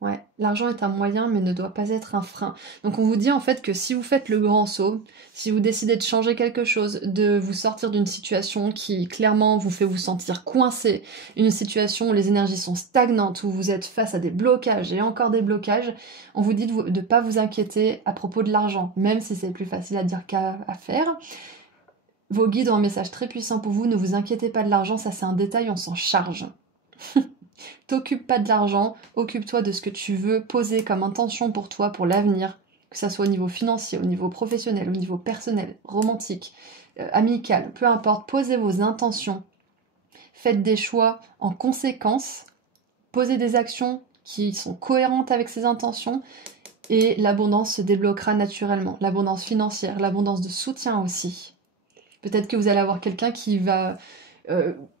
Ouais, l'argent est un moyen mais ne doit pas être un frein. Donc on vous dit en fait que si vous faites le grand saut, si vous décidez de changer quelque chose, de vous sortir d'une situation qui clairement vous fait vous sentir coincé, une situation où les énergies sont stagnantes, où vous êtes face à des blocages et encore des blocages, on vous dit de ne pas vous inquiéter à propos de l'argent, même si c'est plus facile à dire qu'à faire. Vos guides ont un message très puissant pour vous, ne vous inquiétez pas de l'argent, ça c'est un détail, on s'en charge. T'occupe pas de l'argent, occupe-toi de ce que tu veux poser comme intention pour toi, pour l'avenir, que ça soit au niveau financier, au niveau professionnel, au niveau personnel, romantique, amical, peu importe, posez vos intentions, faites des choix en conséquence, posez des actions qui sont cohérentes avec ces intentions et l'abondance se débloquera naturellement, l'abondance financière, l'abondance de soutien aussi. Peut-être que vous allez avoir quelqu'un qui va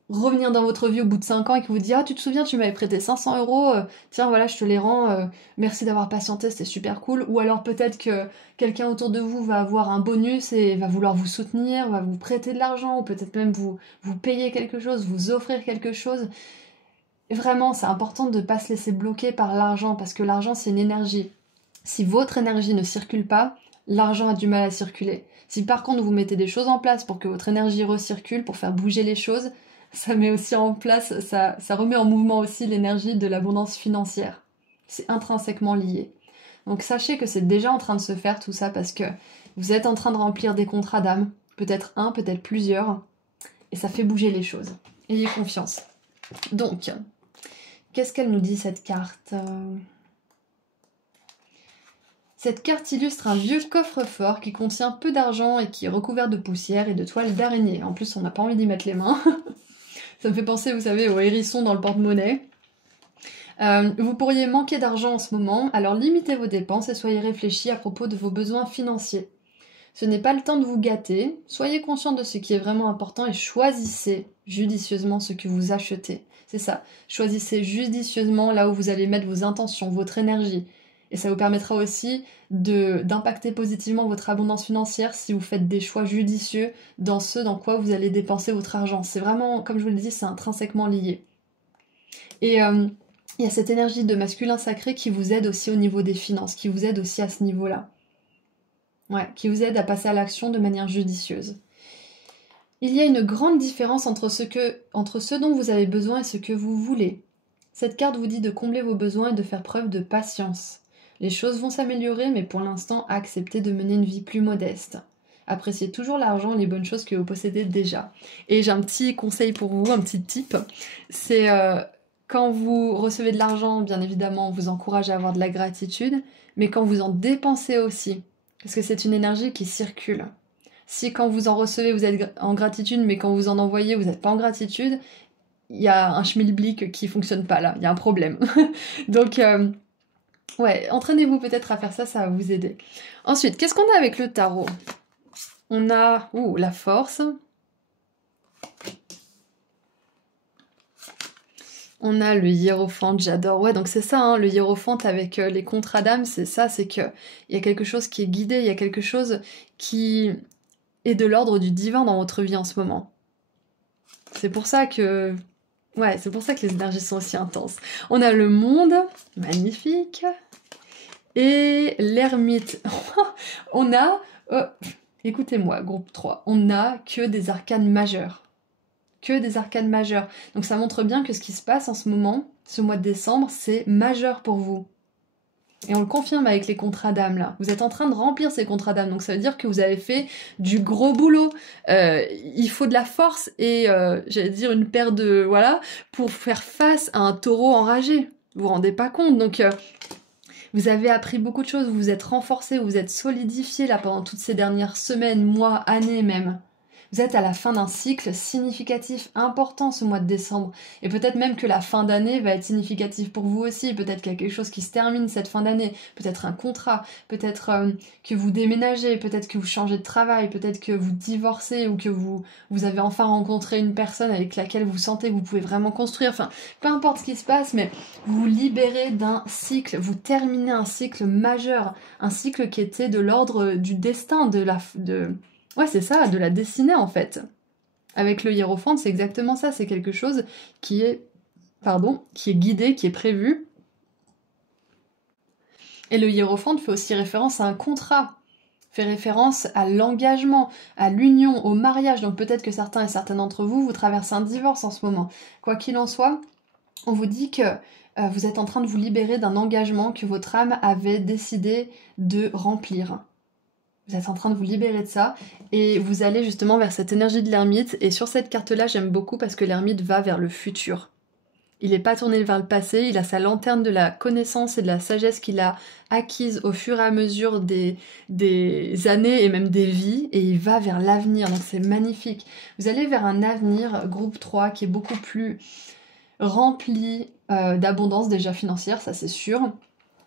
revenir dans votre vie au bout de 5 ans et qui vous dit ah tu te souviens tu m'avais prêté 500 euros, tiens voilà je te les rends, merci d'avoir patienté, c'était super cool. Ou alors peut-être que quelqu'un autour de vous va avoir un bonus et va vouloir vous soutenir, va vous prêter de l'argent ou peut-être même vous payer quelque chose, vous offrir quelque chose. Et vraiment c'est important de ne pas se laisser bloquer par l'argent parce que l'argent c'est une énergie. Si votre énergie ne circule pas, l'argent a du mal à circuler. Si par contre vous mettez des choses en place pour que votre énergie recircule, pour faire bouger les choses, ça met aussi en place, ça remet en mouvement aussi l'énergie de l'abondance financière. C'est intrinsèquement lié. Donc sachez que c'est déjà en train de se faire tout ça parce que vous êtes en train de remplir des contrats d'âme, peut-être un, peut-être plusieurs, et ça fait bouger les choses. Ayez confiance. Donc, qu'est-ce qu'elle nous dit cette carte ? Cette carte illustre un vieux coffre-fort qui contient peu d'argent et qui est recouvert de poussière et de toiles d'araignée. En plus, on n'a pas envie d'y mettre les mains. Ça me fait penser, vous savez, au hérisson dans le porte-monnaie. Vous pourriez manquer d'argent en ce moment, alors limitez vos dépenses et soyez réfléchis à propos de vos besoins financiers. Ce n'est pas le temps de vous gâter, soyez conscient de ce qui est vraiment important et choisissez judicieusement ce que vous achetez. C'est ça, choisissez judicieusement là où vous allez mettre vos intentions, votre énergie. Et ça vous permettra aussi d'impacter positivement votre abondance financière si vous faites des choix judicieux dans ce dans quoi vous allez dépenser votre argent. C'est vraiment, comme je vous le dis, c'est intrinsèquement lié. Et il y a cette énergie de masculin sacré qui vous aide aussi au niveau des finances, qui vous aide aussi à ce niveau-là. Ouais, qui vous aide à passer à l'action de manière judicieuse. Il y a une grande différence entre ce dont vous avez besoin et ce que vous voulez. Cette carte vous dit de combler vos besoins et de faire preuve de patience. Les choses vont s'améliorer, mais pour l'instant, acceptez de mener une vie plus modeste. Appréciez toujours l'argent et les bonnes choses que vous possédez déjà. Et j'ai un petit conseil pour vous, un petit tip. C'est quand vous recevez de l'argent, bien évidemment, on vous encourage à avoir de la gratitude, mais quand vous en dépensez aussi, parce que c'est une énergie qui circule. Si quand vous en recevez, vous êtes en gratitude, mais quand vous en envoyez, vous n'êtes pas en gratitude, il y a un schmilblick qui fonctionne pas là, il y a un problème. Donc, ouais, entraînez-vous peut-être à faire ça, ça va vous aider. Ensuite, qu'est-ce qu'on a avec le tarot ? On a, la force. On a le hiérophante, j'adore. Ouais, donc c'est ça, hein, le hiérophante avec les contrats d'âme, c'est ça, c'est qu'il y a quelque chose qui est guidé, il y a quelque chose qui est de l'ordre du divin dans votre vie en ce moment. C'est pour ça que... Ouais, c'est pour ça que les énergies sont aussi intenses. On a le monde, magnifique. Et l'ermite. On a... écoutez-moi, groupe 3. On n'a que des arcanes majeures. Que des arcanes majeures. Donc ça montre bien que ce qui se passe en ce moment, ce mois de décembre, c'est majeur pour vous. Et on le confirme avec les contrats d'âme là. Vous êtes en train de remplir ces contrats d'âme, donc ça veut dire que vous avez fait du gros boulot. Il faut de la force et j'allais dire une paire de... Voilà, pour faire face à un taureau enragé. Vous vous rendez pas compte, donc... Vous avez appris beaucoup de choses, vous vous êtes renforcé, vous vous êtes solidifié là pendant toutes ces dernières semaines, mois, années même. Vous êtes à la fin d'un cycle significatif, important ce mois de décembre. Et peut-être même que la fin d'année va être significative pour vous aussi. Peut-être qu'il y a quelque chose qui se termine cette fin d'année. Peut-être un contrat. Peut-être que vous déménagez. Peut-être que vous changez de travail. Peut-être que vous divorcez ou que vous avez enfin rencontré une personne avec laquelle vous sentez que vous pouvez vraiment construire. Enfin, peu importe ce qui se passe, mais vous vous libérez d'un cycle. Vous terminez un cycle majeur. Un cycle qui était de l'ordre du destin, Ouais, c'est ça, de la destinée en fait. Avec le hiérophante, c'est exactement ça, c'est quelque chose qui est guidé, qui est prévu. Et le hiérophante fait aussi référence à un contrat, fait référence à l'engagement, à l'union, au mariage. Donc peut-être que certains et certaines d'entre vous, vous traversez un divorce en ce moment. Quoi qu'il en soit, on vous dit que vous êtes en train de vous libérer d'un engagement que votre âme avait décidé de remplir. Vous êtes en train de vous libérer de ça et vous allez justement vers cette énergie de l'ermite. Et sur cette carte-là, j'aime beaucoup parce que l'ermite va vers le futur. Il n'est pas tourné vers le passé, il a sa lanterne de la connaissance et de la sagesse qu'il a acquise au fur et à mesure des années et même des vies, et il va vers l'avenir, donc c'est magnifique. Vous allez vers un avenir, groupe 3, qui est beaucoup plus rempli d'abondance déjà financière, ça c'est sûr,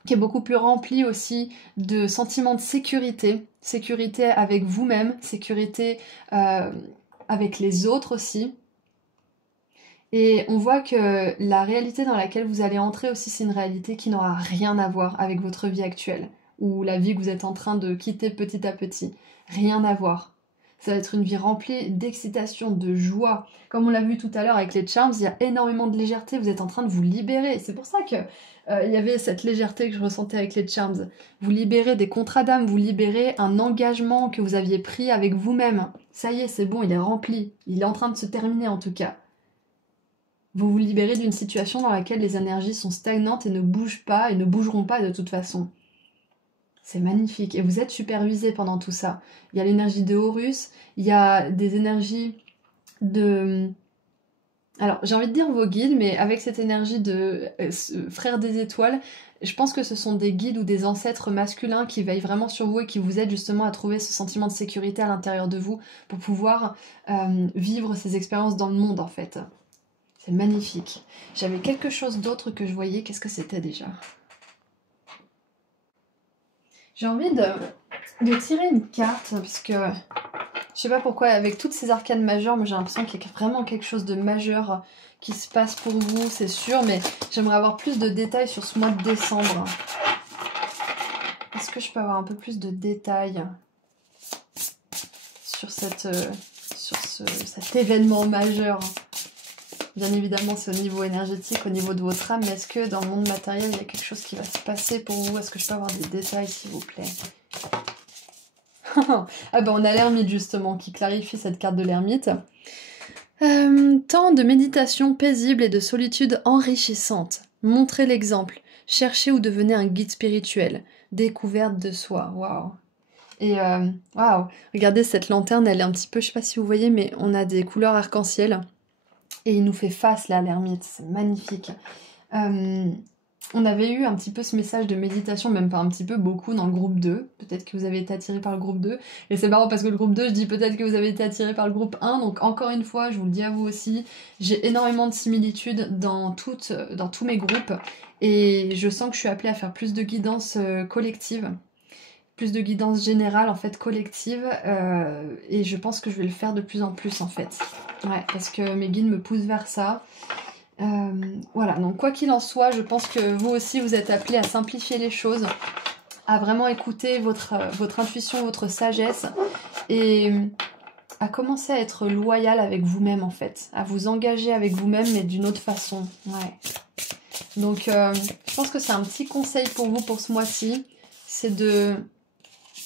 qui est beaucoup plus rempli aussi de sentiments de sécurité avec vous-même, sécurité avec les autres aussi. Et on voit que la réalité dans laquelle vous allez entrer aussi, c'est une réalité qui n'aura rien à voir avec votre vie actuelle, ou la vie que vous êtes en train de quitter petit à petit. Rien à voir. Ça va être une vie remplie d'excitation, de joie. Comme on l'a vu tout à l'heure avec les charms, il y a énormément de légèreté, vous êtes en train de vous libérer. C'est pour ça que il y avait cette légèreté que je ressentais avec les charms. Vous libérez des contrats d'âme, vous libérez un engagement que vous aviez pris avec vous-même. Ça y est, c'est bon, il est rempli. Il est en train de se terminer en tout cas. Vous vous libérez d'une situation dans laquelle les énergies sont stagnantes et ne bougent pas et ne bougeront pas de toute façon. C'est magnifique. Et vous êtes supervisé pendant tout ça. Il y a l'énergie de Horus, il y a des énergies de... Alors, j'ai envie de dire vos guides, mais avec cette énergie de frère des étoiles, je pense que ce sont des guides ou des ancêtres masculins qui veillent vraiment sur vous et qui vous aident justement à trouver ce sentiment de sécurité à l'intérieur de vous pour pouvoir vivre ces expériences dans le monde, en fait. C'est magnifique. J'avais quelque chose d'autre que je voyais. Qu'est-ce que c'était déjà? J'ai envie de tirer une carte, parce que je sais pas pourquoi, avec toutes ces arcanes majeures, moi j'ai l'impression qu'il y a vraiment quelque chose de majeur qui se passe pour vous, c'est sûr, mais j'aimerais avoir plus de détails sur ce mois de décembre. Est-ce que je peux avoir un peu plus de détails sur cet événement majeur? Bien évidemment, c'est au niveau énergétique, au niveau de votre âme, mais est-ce que dans le monde matériel, il y a quelque chose qui va se passer pour vous? Est-ce que je peux avoir des détails, s'il vous plaît? Ah ben, on a l'ermite, justement, qui clarifie cette carte de l'ermite. Temps de méditation paisible et de solitude enrichissante. Montrez l'exemple. Cherchez ou devenez un guide spirituel. Découverte de soi. Waouh! Et waouh! Regardez, cette lanterne, elle est un petit peu, je sais pas si vous voyez, mais on a des couleurs arc-en-ciel. Et il nous fait face là, l'ermite, c'est magnifique. On avait eu un petit peu ce message de méditation, même pas un petit peu, beaucoup dans le groupe 2. Peut-être que vous avez été attiré par le groupe 2. Et c'est marrant parce que le groupe 2, je dis peut-être que vous avez été attiré par le groupe 1. Donc encore une fois, je vous le dis à vous aussi, j'ai énormément de similitudes dans tous mes groupes. Et je sens que je suis appelée à faire plus de guidance collective. Plus de guidance générale en fait collective et je pense que je vais le faire de plus en plus en fait. Ouais, parce que mes guides me poussent vers ça. Voilà, donc quoi qu'il en soit, je pense que vous aussi vous êtes appelés à simplifier les choses, à vraiment écouter votre intuition, votre sagesse et à commencer à être loyal avec vous-même en fait, à vous engager avec vous-même mais d'une autre façon. Ouais. Donc je pense que c'est un petit conseil pour vous pour ce mois-ci, c'est de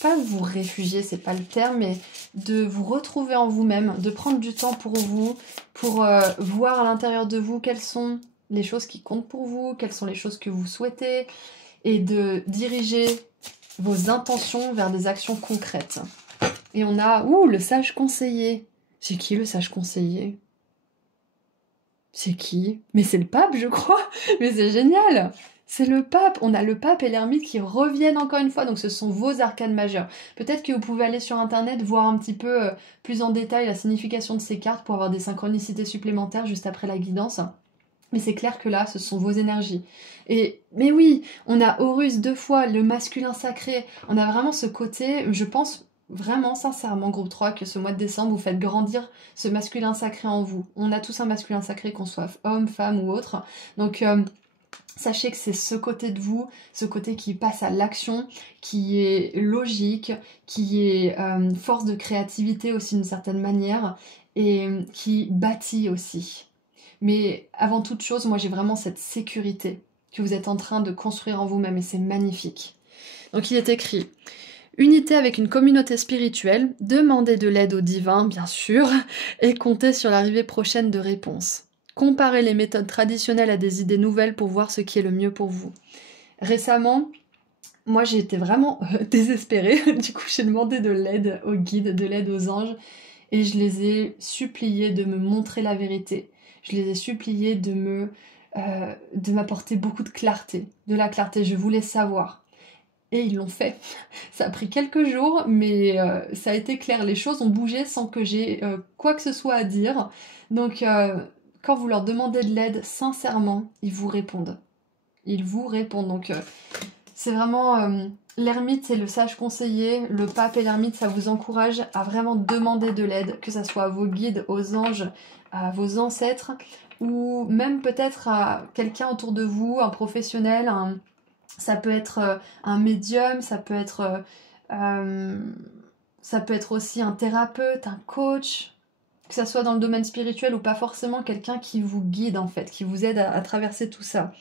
pas vous réfugier, c'est pas le terme, mais de vous retrouver en vous-même, de prendre du temps pour vous, pour voir à l'intérieur de vous quelles sont les choses qui comptent pour vous, quelles sont les choses que vous souhaitez, et de diriger vos intentions vers des actions concrètes. Et on a, le sage conseiller. C'est qui le sage conseiller? C'est qui? Mais c'est le pape, je crois. Mais c'est génial! C'est le pape, on a le pape et l'ermite qui reviennent encore une fois, donc ce sont vos arcanes majeures. Peut-être que vous pouvez aller sur internet voir un petit peu plus en détail la signification de ces cartes pour avoir des synchronicités supplémentaires juste après la guidance. Mais c'est clair que là, ce sont vos énergies. Mais oui, on a Horus 2 fois, le masculin sacré. On a vraiment ce côté, je pense vraiment sincèrement, groupe 3, que ce mois de décembre, vous faites grandir ce masculin sacré en vous. On a tous un masculin sacré, qu'on soit homme, femme ou autre. Donc... sachez que c'est ce côté de vous, ce côté qui passe à l'action, qui est logique, qui est force de créativité aussi d'une certaine manière, et qui bâtit aussi. Mais avant toute chose, moi j'ai vraiment cette sécurité que vous êtes en train de construire en vous-même, et c'est magnifique. Donc il est écrit... Unité avec une communauté spirituelle, demandez de l'aide au divin, bien sûr, et comptez sur l'arrivée prochaine de réponses. Comparez les méthodes traditionnelles à des idées nouvelles pour voir ce qui est le mieux pour vous. Récemment, moi j'ai été vraiment désespérée, du coup j'ai demandé de l'aide aux guides, de l'aide aux anges, et je les ai suppliés de me montrer la vérité. Je les ai suppliés de m'apporter beaucoup de clarté, de la clarté, je voulais savoir. Et ils l'ont fait. Ça a pris quelques jours, mais ça a été clair. Les choses ont bougé sans que j'ai quoi que ce soit à dire. Donc, quand vous leur demandez de l'aide, sincèrement, ils vous répondent. Ils vous répondent. Donc, C'est vraiment l'ermite et le sage conseiller, le pape et l'ermite, ça vous encourage à vraiment demander de l'aide, que ce soit à vos guides, aux anges, à vos ancêtres, ou même peut-être à quelqu'un autour de vous, un professionnel, ça peut être un médium, ça peut être aussi un thérapeute, un coach, que ça soit dans le domaine spirituel ou pas forcément, quelqu'un qui vous guide en fait, qui vous aide à traverser tout ça.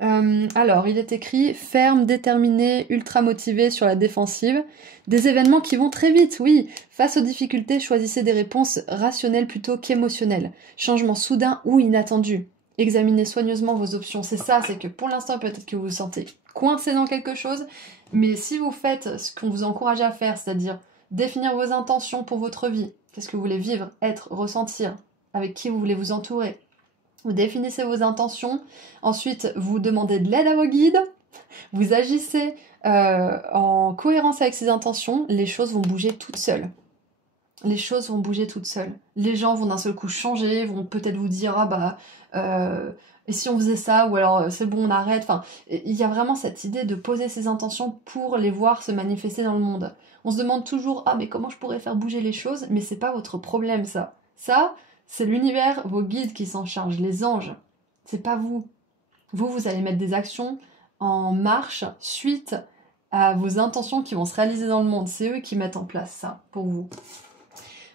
Alors, il est écrit ferme, déterminé, ultra motivé sur la défensive. Des événements qui vont très vite, oui. Face aux difficultés, choisissez des réponses rationnelles plutôt qu'émotionnelles. Changement soudain ou inattendu. Examinez soigneusement vos options. C'est ça, c'est que pour l'instant, peut-être que vous vous sentez coincé dans quelque chose, mais si vous faites ce qu'on vous encourage à faire, c'est-à-dire définir vos intentions pour votre vie, qu'est-ce que vous voulez vivre, être, ressentir, avec qui vous voulez vous entourer, vous définissez vos intentions, ensuite vous demandez de l'aide à vos guides, vous agissez en cohérence avec ces intentions, les choses vont bouger toutes seules. Les choses vont bouger toutes seules. Les gens vont d'un seul coup changer, vont peut-être vous dire ah bah et si on faisait ça, ou alors c'est bon on arrête. Enfin, il y a vraiment cette idée de poser ses intentions pour les voir se manifester dans le monde. On se demande toujours ah mais comment je pourrais faire bouger les choses, mais c'est pas votre problème ça. Ça, c'est l'univers, vos guides qui s'en chargent, les anges. C'est pas vous. Vous allez mettre des actions en marche suite à vos intentions qui vont se réaliser dans le monde. C'est eux qui mettent en place ça pour vous.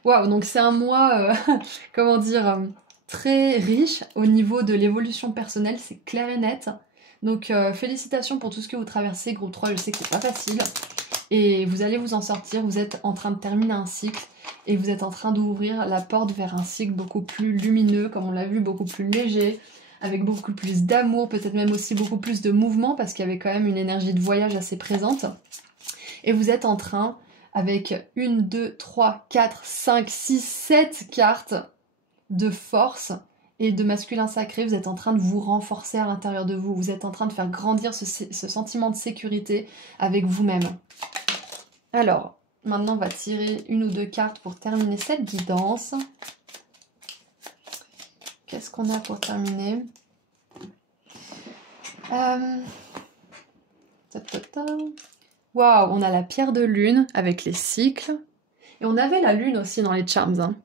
Waouh, donc c'est un mois, comment dire, très riche au niveau de l'évolution personnelle, c'est clair et net. Donc félicitations pour tout ce que vous traversez, groupe 3, je sais que c'est pas facile. Et vous allez vous en sortir, vous êtes en train de terminer un cycle et vous êtes en train d'ouvrir la porte vers un cycle beaucoup plus lumineux, comme on l'a vu, beaucoup plus léger, avec beaucoup plus d'amour, peut-être même aussi beaucoup plus de mouvement parce qu'il y avait quand même une énergie de voyage assez présente. Et vous êtes en train, avec 1, 2, 3, 4, 5, 6, 7 cartes de force et de masculin sacré, vous êtes en train de vous renforcer à l'intérieur de vous, vous êtes en train de faire grandir ce sentiment de sécurité avec vous-même. Alors, maintenant on va tirer 1 ou 2 cartes pour terminer cette guidance. Qu'est-ce qu'on a pour terminer? Waouh, on a la pierre de lune avec les cycles. Et on avait la lune aussi dans les charms. Hein.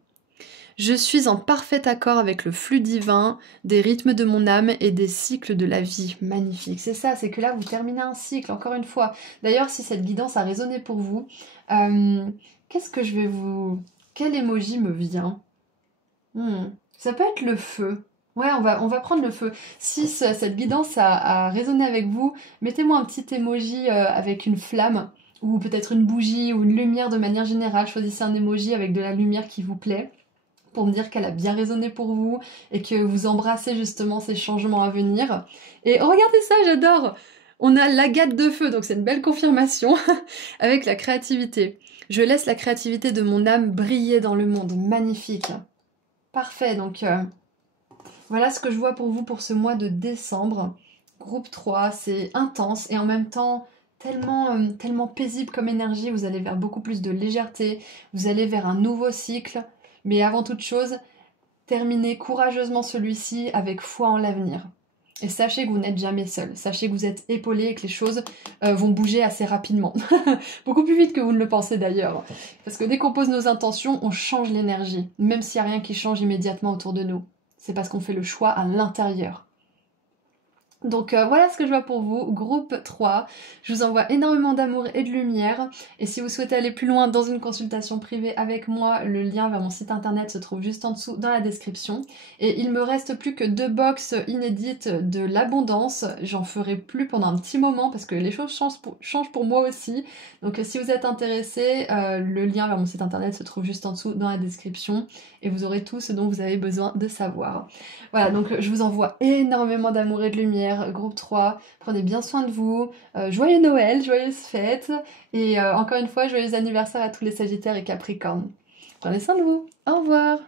Je suis en parfait accord avec le flux divin, des rythmes de mon âme et des cycles de la vie. Magnifique, c'est ça, c'est que là vous terminez un cycle, encore une fois. D'ailleurs, si cette guidance a résonné pour vous, qu'est-ce que je vais vous... Quel emoji me vient? Ça peut être le feu. Ouais, on va prendre le feu. Si cette guidance a résonné avec vous, mettez-moi un petit emoji avec une flamme, ou peut-être une bougie, ou une lumière de manière générale. Choisissez un emoji avec de la lumière qui vous plaît, pour me dire qu'elle a bien résonné pour vous, et que vous embrassez justement ces changements à venir. Et oh, regardez ça, j'adore! On a l'agate de feu, donc c'est une belle confirmation, avec la créativité. Je laisse la créativité de mon âme briller dans le monde. Magnifique! Parfait, donc... Voilà ce que je vois pour vous pour ce mois de décembre. Groupe 3, c'est intense et en même temps tellement paisible comme énergie. Vous allez vers beaucoup plus de légèreté, vous allez vers un nouveau cycle. Mais avant toute chose, terminez courageusement celui-ci avec foi en l'avenir. Et sachez que vous n'êtes jamais seul. Sachez que vous êtes épaulé et que les choses vont bouger assez rapidement. Beaucoup plus vite que vous ne le pensez d'ailleurs. Parce que dès qu'on pose nos intentions, on change l'énergie. Même s'il n'y a rien qui change immédiatement autour de nous. C'est parce qu'on fait le choix à l'intérieur. Donc voilà ce que je vois pour vous, groupe 3. Je vous envoie énormément d'amour et de lumière. Et si vous souhaitez aller plus loin dans une consultation privée avec moi, le lien vers mon site internet se trouve juste en dessous dans la description. Et il me reste plus que 2 box inédites de l'abondance. J'en ferai plus pendant un petit moment parce que les choses changent pour moi aussi. Donc si vous êtes intéressé, le lien vers mon site internet se trouve juste en dessous dans la description. Et vous aurez tout ce dont vous avez besoin de savoir. Voilà, donc je vous envoie énormément d'amour et de lumière, groupe 3, prenez bien soin de vous, joyeux Noël, joyeuses fêtes, et encore une fois, joyeux anniversaire à tous les Sagittaires et Capricornes. Prenez soin de vous, au revoir!